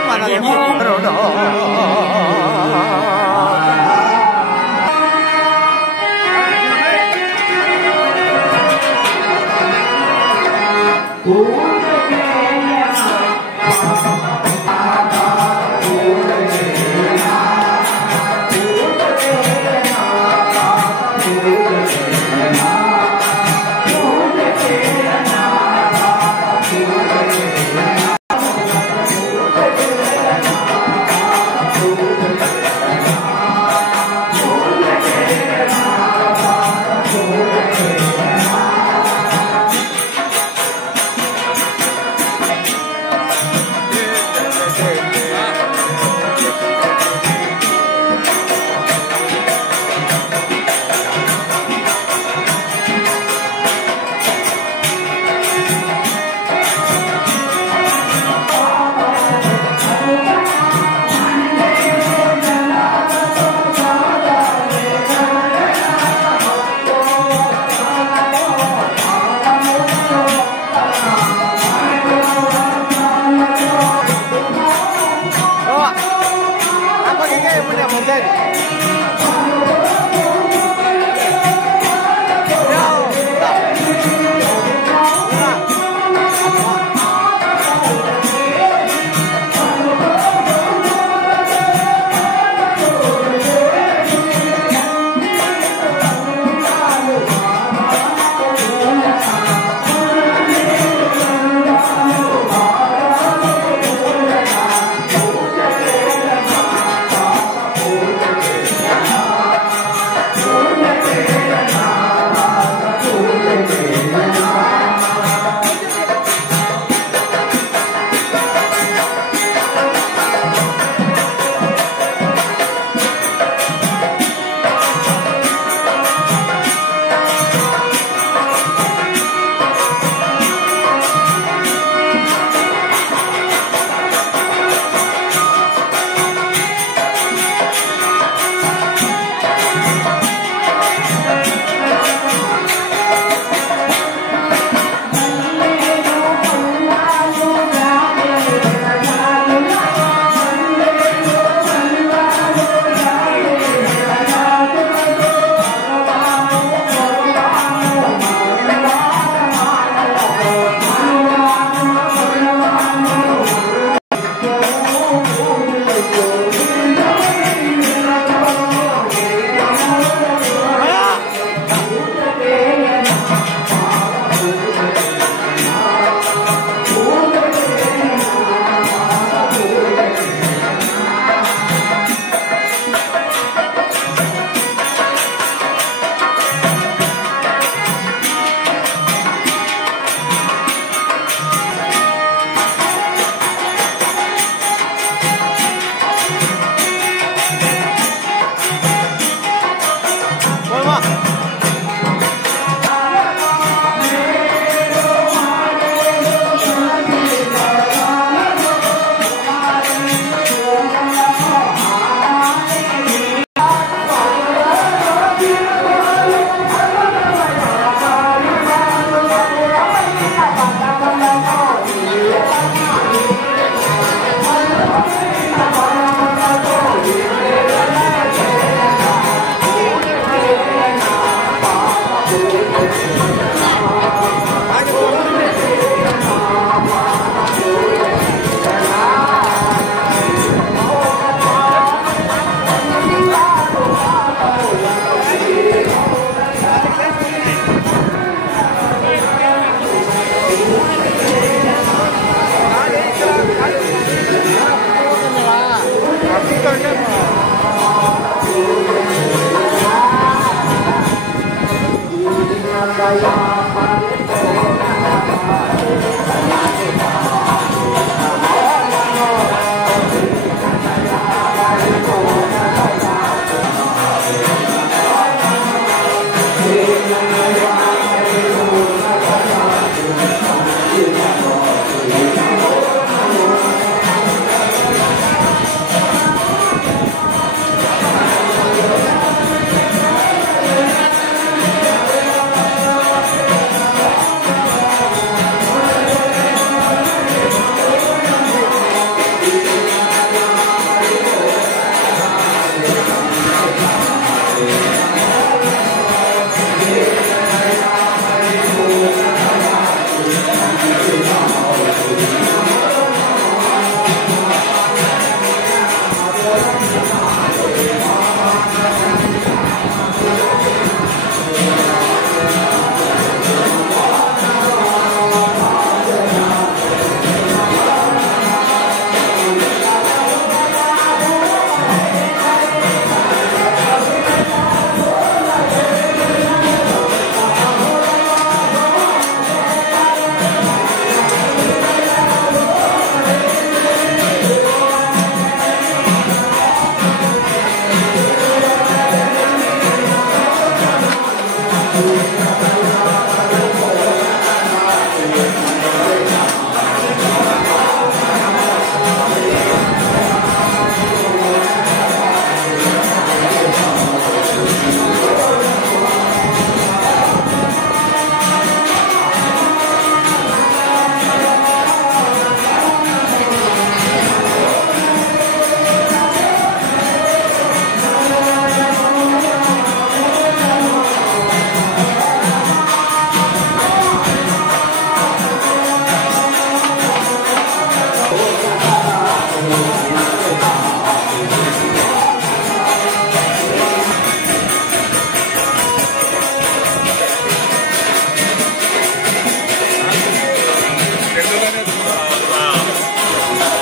మళ్ళా ఏం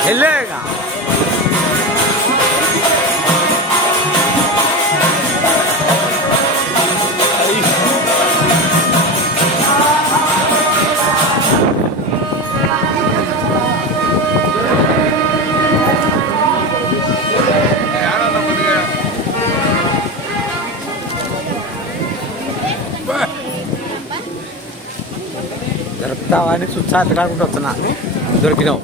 వెళ్ళేగా దొరుకుతావా అని సుచ్చాత కాకుండా వస్తున్నా దొరికినావు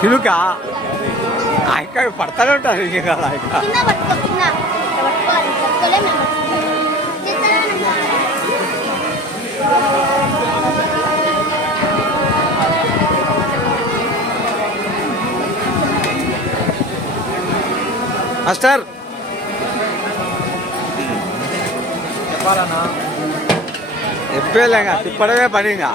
చిలుక ఆయక పడతానే ఉంటారు ఇక ఆయక మాస్టర్ చెప్పాలన్నా చెప్పేలేగా తిప్పడమే పని ఇంకా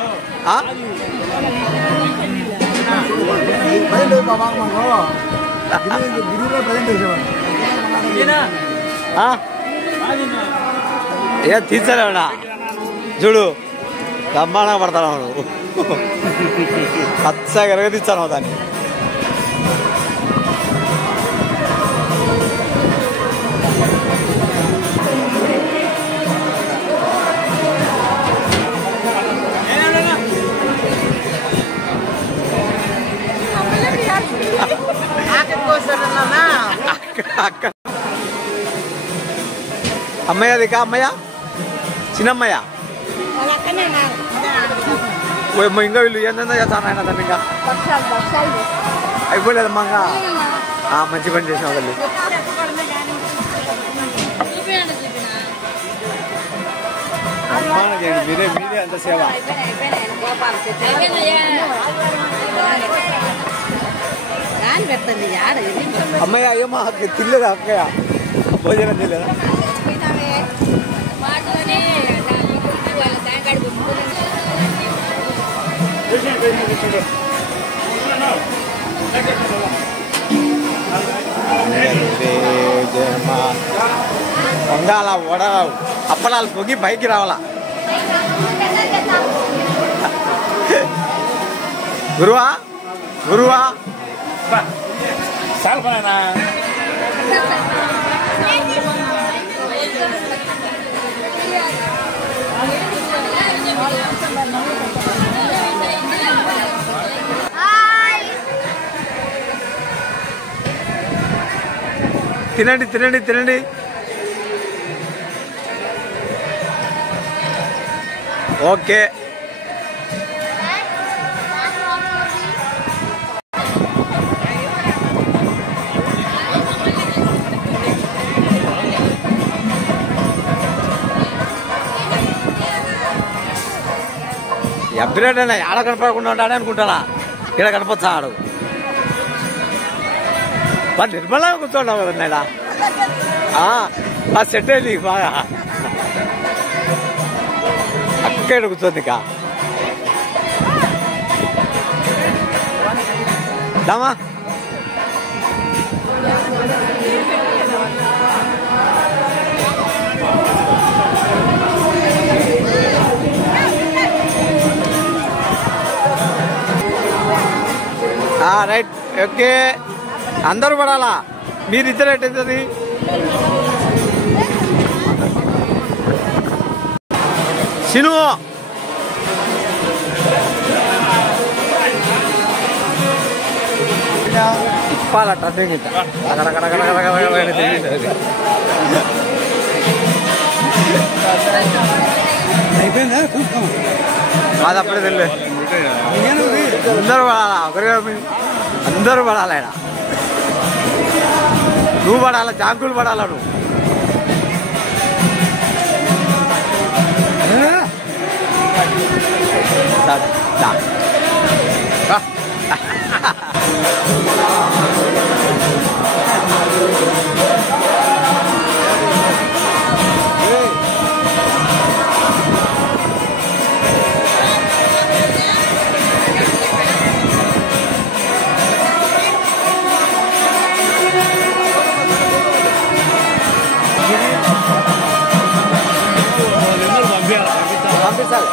ఏ తీర్చలేవునా చూడు బ్రహ్మాండంగా పడతాను నువ్వు పచ్చగా ఎరగదీస్తాను దాన్ని అమ్మయ్యది కా అమ్మయ్య చిన్నమ్మయ్య ఇంకా వీళ్ళు ఏంటంటే చేస్తాను ఆయన దాన్ని ఇంకా అయిపోలేదమ్మా ఇంకా మంచి పని చేసిన వాళ్ళు మీరే మీరే అంత సేవ అమ్మయ్య ఏమో తినలేదా అక్కయ్య భోజనం చేయలేదా పొంగాల వడ అప్పడాలు పొగి పైకి రావాలా గురువా గురువా తినండి తినండి తినండి ఓకే ఎప్పుడైనా ఆడ కనపడకుండా ఉంటాడే అనుకుంటాడా ఇక్కడ కనపచ్చా ఆడు మరి నిర్మలంగా కూర్చోండావు కదన్నాడా సెట్ అయింది బాగా అక్కడ కూర్చోంది ఇక దామా రైట్ ఓకే అందరూ పడాలా మీరు ఇద్దరు ఎట్టది సిను ఇప్పాల టర్నింగ్ ఇంత అయిపోయిందా చూసుకో అది అప్పుడే తెలియదు అందరూ పడాలా ఒకరిగా అందరూ పడాలా ఇక్కడ నువ్వు పడాలా జాంకులు పడాలా నువ్వు పంపిస్తాను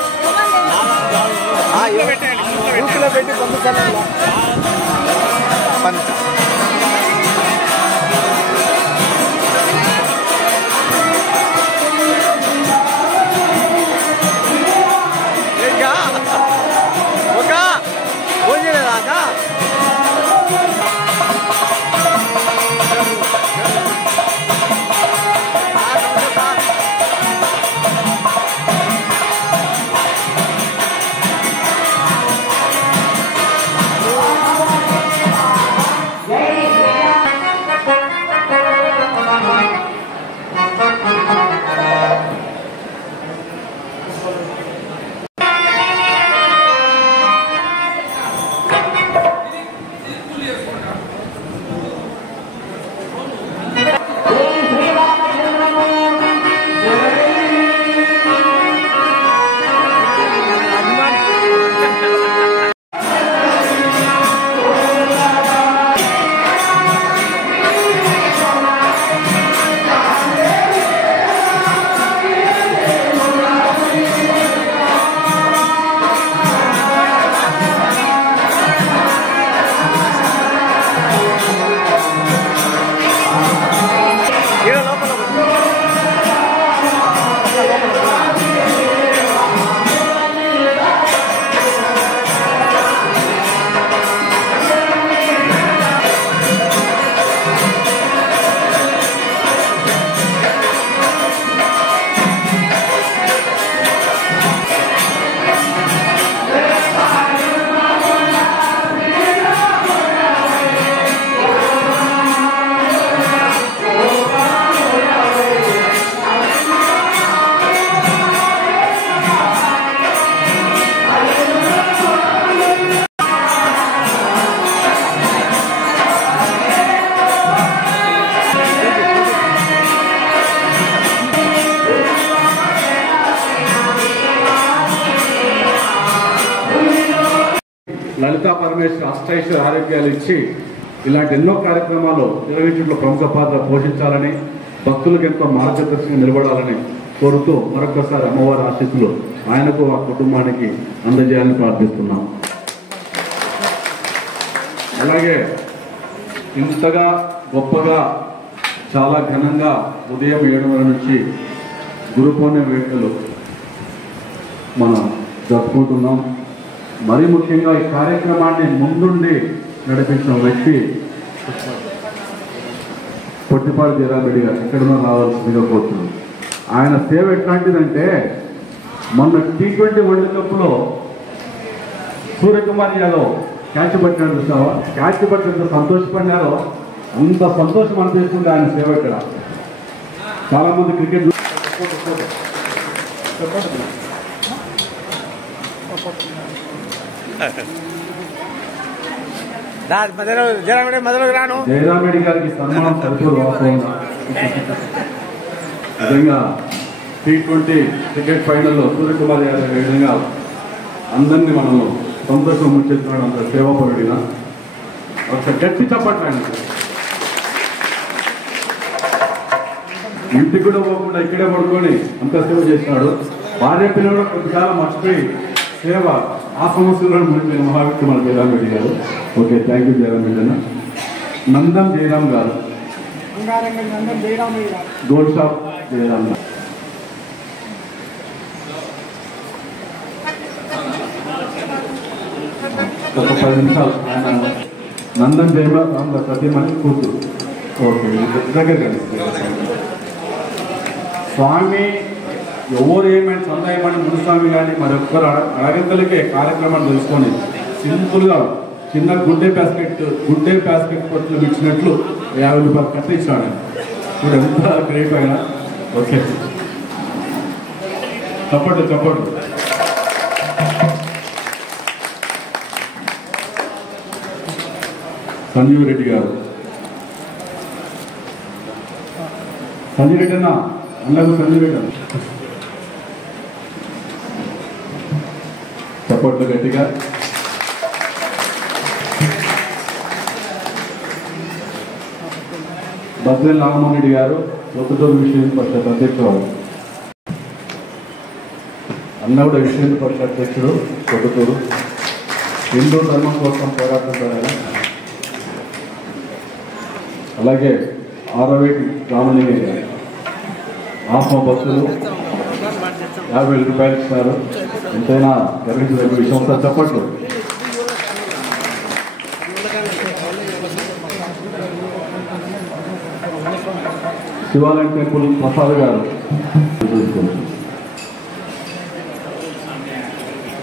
గ్రూప్లో పెట్టి పంపిస్తాను ఒక ఫోన్ చేయలేదా లలితా పరమేశ్వర అష్టైశ్వర ఆరోగ్యాలు ఇచ్చి ఇలాంటి ఎన్నో కార్యక్రమాలు నిర్వహించడంలో ప్రముఖ పాత్ర పోషించాలని భక్తులకు ఎంతో మార్గదర్శకంగా నిలబడాలని కోరుతూ మరొకసారి అమ్మవారి ఆశీస్సులు ఆయనకు ఆ కుటుంబానికి అందజేయాలని ప్రార్థిస్తున్నాం. అలాగే ఇంతగా గొప్పగా చాలా ఘనంగా ఉదయం 7 నుంచి గురు పౌర్ణమి వేడుకలు మనం జరుపుకుంటున్నాం. మరీ ముఖ్యంగా ఈ కార్యక్రమాన్ని ముందుండి నడిపించిన వ్యక్తి పొట్టిపాటి జయరామిరెడ్డి గారు ఎక్కడున్నా రావాల్సిందిగా కోరుతున్నాం. ఆయన సేవ ఎట్లాంటిదంటే మొన్న T20 వరల్డ్ కప్లో సూర్యకుమార్ యాదవ్ క్యాచ్ పట్టినాడు చూసావా, క్యాచ్ పట్టినంత సంతోషపడినారో అంత సంతోషం అనిపిస్తుంది ఆయన సేవ ఇక్కడ. చాలా మంది క్రికెట్ జయరామిరెడ్డి గారికి సన్మానం సరిపోదు వాస్తవంగా. నిజంగా T20 క్రికెట్ ఫైనల్లో సూర్యకుమార్ యాదవ్ విధంగా అందరినీ మనం సంతోషం ముంచెత్తున్నాడు. అంత సేవాపరుడిగా ఒక గట్టి చప్పట్లండి. ఇంటికి కూడా పోకుండా ఇక్కడే పడుకొని అంత సేవ చేసినాడు. భార్య పిల్లలు కొంతకాలం మర్చిపోయి సేవ ఆ సమస్యలను మునిపోయిన మహావ్యక్తి మన జయరాం రెడ్డి గారు. Okay, thank you Jayaram Reddy అన్న. నందం జయరాం గారు, గోల్డ్ షాప్ జయరాం గారు. ఒక 10 నిమిషాలు ఆయన నందం జయరాం గారు సత్యమని కూతురు. ఓకే, దగ్గర స్వామి ఎవరు ఏమైనా సందేహమని మునుస్వామి కానీ మరొక్కరు అడగంతలకే కార్యక్రమాన్ని తెలుసుకొని సింపుల్గా చిన్న గుడ్డే ప్యాస్కెట్ కొట్లు ఇచ్చినట్లు 50 రూపాయలు కట్టించాడు. ఇప్పుడు ఎంత గ్రేట్ అయినా. ఓకే, చెప్పండి. సంజీవ్ రెడ్డి గారు, సంజీవ్ రెడ్డి అన్న అందరూ సంజీవ్ రెడ్డి అన్న చెప్పట్లు గట్టిగా. బద్వేల్ రామమోహన్ రెడ్డి గారు, ప్రొద్దుటూరు విశ్వ పరిషత్ అధ్యక్షుడు. అన్న కూడా విశ్వ పరిషత్ అధ్యక్షుడు ప్రొద్దుటూరు. హిందూ ధర్మం కోసం పోరాడుతుంటారు. అలాగే ఆరవేటి రామలింగ గారు ఆత్మ భక్తులు 50,000 రూపాయలు ఇస్తారు. ఎంతైనా గర్వించదగ్గ విషయం సార్, చెప్పట్లు. శివాలయం టెంపుల్ ప్రసాద్ గారు,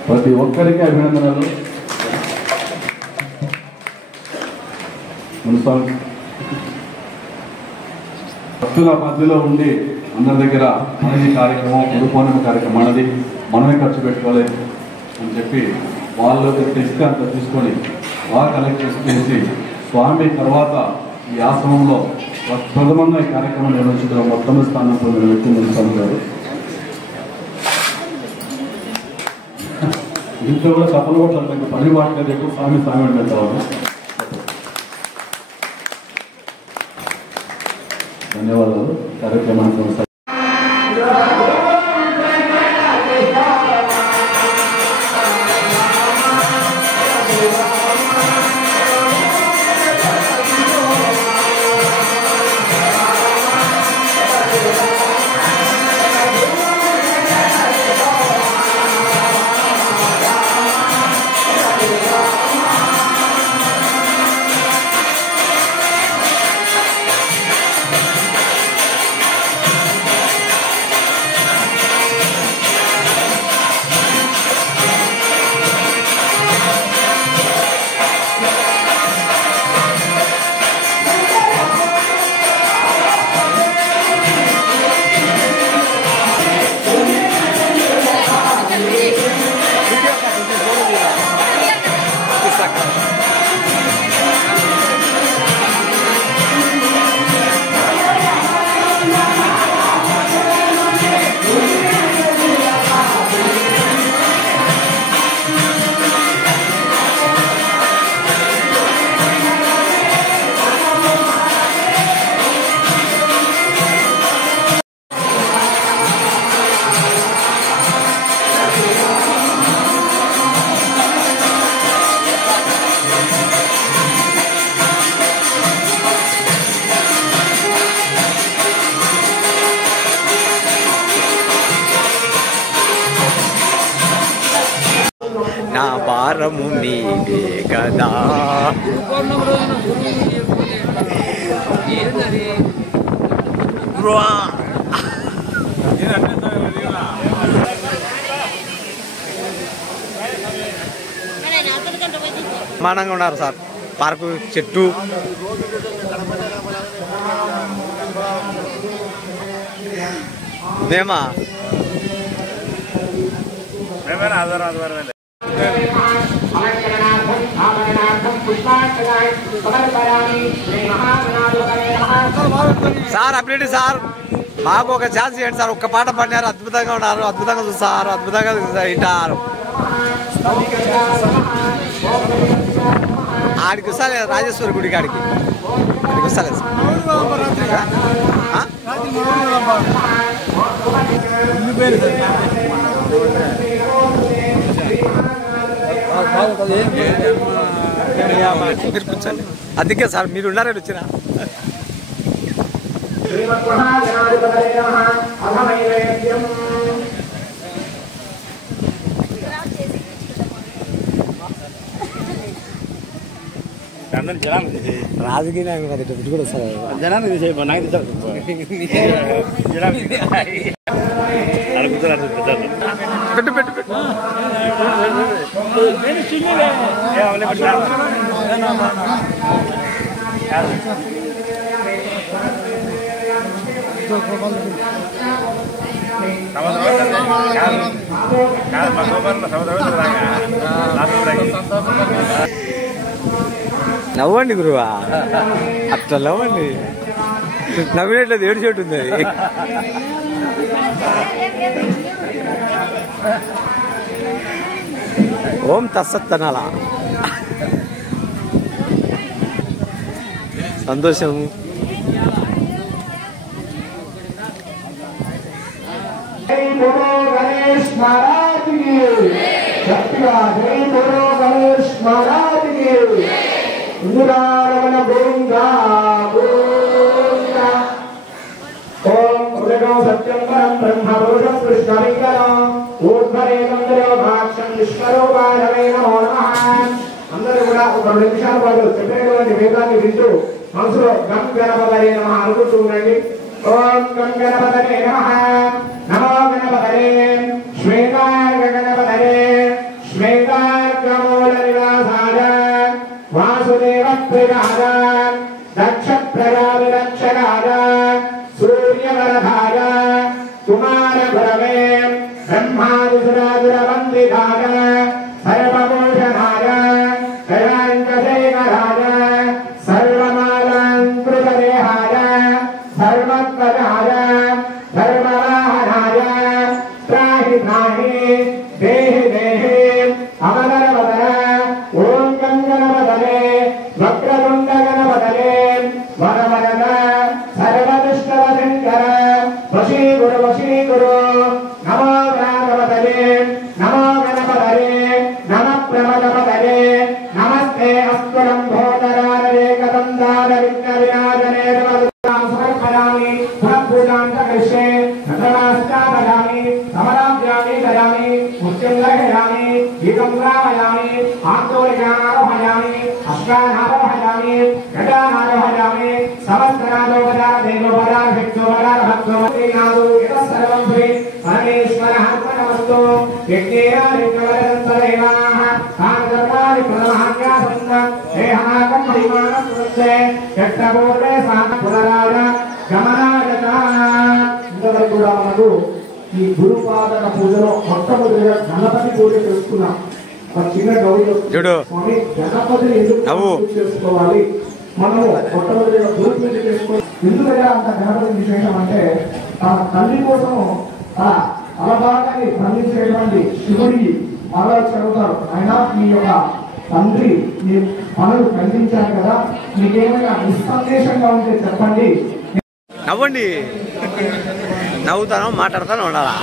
ప్రతి ఒక్కరికి అభినందనలు. మున్సిపల్ భక్తుల మధ్యలో ఉండి అందరి దగ్గర మనది కార్యక్రమం, గురుపౌర్ణమి కార్యక్రమం అనేది మనమే ఖర్చు పెట్టుకోవాలి అని చెప్పి వాళ్ళు టెస్ట్ అంతా తీసుకొని బాగా కలెక్ట్ చేసి స్వామి తర్వాత ఈ ఆశ్రమంలో ప్రథమంగా ఈ కార్యక్రమం నిర్వహించడం మొత్తం స్థానం పొందిన వ్యక్తి మున్సిపల్ గారు. ఇంట్లో కూడా సఫలు కొట్టాలి, పని వాటి ఎక్కువ స్వామి అంటే కావాలి. ధన్యవాదాలు. కార్యక్రమాన్ని కొనసాగి నా భారము నీవే కదా. బ్రహ్మాండంగా ఉన్నారు సార్. పార్కు చెట్టు మేమా సార్ అప్డేట్ సార్, మాకు ఒక ఛాన్స్ ఇవ్వండి సార్. ఒక్క పాట పాడినారు, అద్భుతంగా ఉన్నారు, అద్భుతంగా చూస్తారు, అద్భుతంగా వింటారు. ఆడికి వస్తలేదు, రాజేశ్వరి గుడి కాడికి ఆడికి వస్తలేదు సార్. మీరు కూర్చోండి. అందుకే సార్ మీరు ఉన్నారని వచ్చినా. రాజకీయ నాయకులు కదా ఇటు కూడా వస్తారు జనానికి పెట్టు పెట్టు పెట్టు నవ్వండి గురువా, అట్లా నవ్వండి. నవ్వినట్లేదు ఏడు చోటు ఉంది అది. ఓం తస్సత్ అనాలా. సంతోషం. जय बोलो गणेश महाराज की शक्तिया, जय बोलो गणेश महाराज की इंद्रारमण गोविंदा गोविंदा। ओम उदगो सत्यं परं ब्रह्म पुरुषं कृष्णलिंगं ऊर्ध्वरे मंदिरो भाक्षं विश्वरूपाय नमो नमः। అందరూ కూడా ఒక 2 నిమిషాల పాటు చెప్పేటువంటి వేదాన్ని వింటూ మనసులో గం గణపతయే నమః అనుకుంటూ ఉండండి. ఓం గం గణపతయే నమః, నమో గణపతయే, శ్వేతార్క గణపతయే, శ్వేతార్కమూల నివాసాయ, వాసుదేవ ప్రియాయ, దక్ష ప్రజావిరక్షకాయ, సూర్యవరదాయ, కుమార గురవే, బ్రహ్మాదిసురాదుర వందితాయ, సర్వభూషణాయ, దయాంకశేఖరాయ, సర్వమాలంకృతదేహాయ, ధర్మత్వజాయ, ధర్మవాహనాయ, త్రాహి త్రాహి, దేహి దేహి, అమరవదన. ఓం గంగణపతయే, వక్రతుండ గణపతయే, వరవరద, సర్వదుష్టవశంకర, వశీకురు వశీకురు. నమో గణపతయే, నమో గణపతయే, నమ ప్రమదపతయే, నమస్తే అస్తు లంబోదరారేకదండార విఘ్నవినాశనే సమర్పయామి. పునఃపూజాం కరిష్యే, చంద్రమాస్యామి, సమరాభ్యామి దయామి, ముఖ్యం గ్రహయామి, గీతం రామయామి, ఆందోళనారోహయామి, అశ్వానారోహయామి, గజానారోహయామి, సమస్తనాదోపచార దేవోపచార భక్తోపచార భక్తోపచారు సర్వం శ్రీ పరమేశ్వర అర్పణమస్తు. యజ్ఞేయానికవరంతరేవాః కామధర్మాని ప్రథమాజ్ఞాసన్న దేహాకం పరిమాణం ప్రత్యే చట్టపూర్వే సామ పునరాయ గమనాయక. ఇంతవరకు కూడా మనకు ఈ గురుపాదక పూజలో మొట్టమొదటిగా గణపతి పూజ చేసుకున్నాం. ఒక చిన్న గౌరవ స్వామి గణపతిని ఎందుకు చేసుకోవాలి, మనము మొట్టమొదటిగా గురు పూజ చేసుకోవాలి. ఎందుకంటే అంత గణపతి విశేషం అంటే తన తల్లి కోసం అలభాగాన్ని బంధించేటువంటి శివుడికి మరలా చదువుతారు. ఆయన మీ యొక్క తండ్రి మీ పనులు ఖండించారు కదా, మీకేమైనా నిస్సందేశంగా ఉంటే చెప్పండి. నవ్వండి, నవ్వుతాను మాట్లాడతాను ఉండాలా.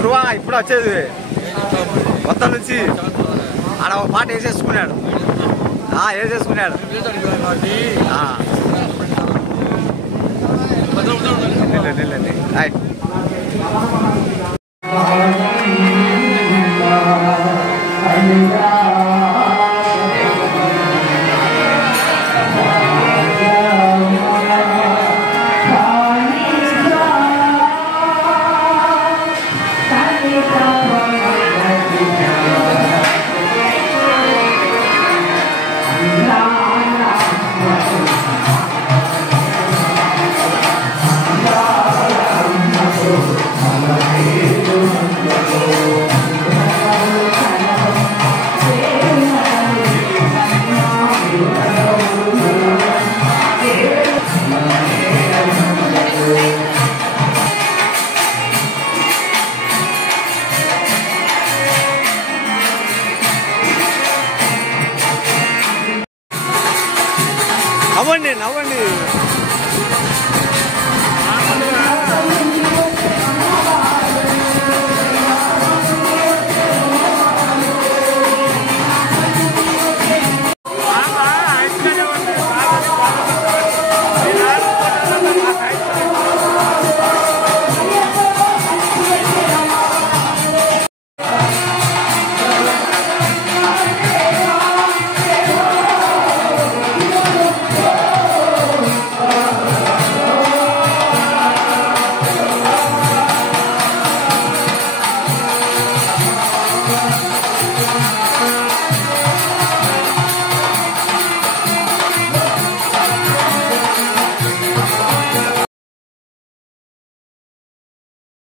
గురువా ఇప్పుడు వచ్చేది మొత్తం నుంచి ఆడ ఒక పాట వేసేసుకున్నాడు. వేసేసుకున్నాడు. హాయ్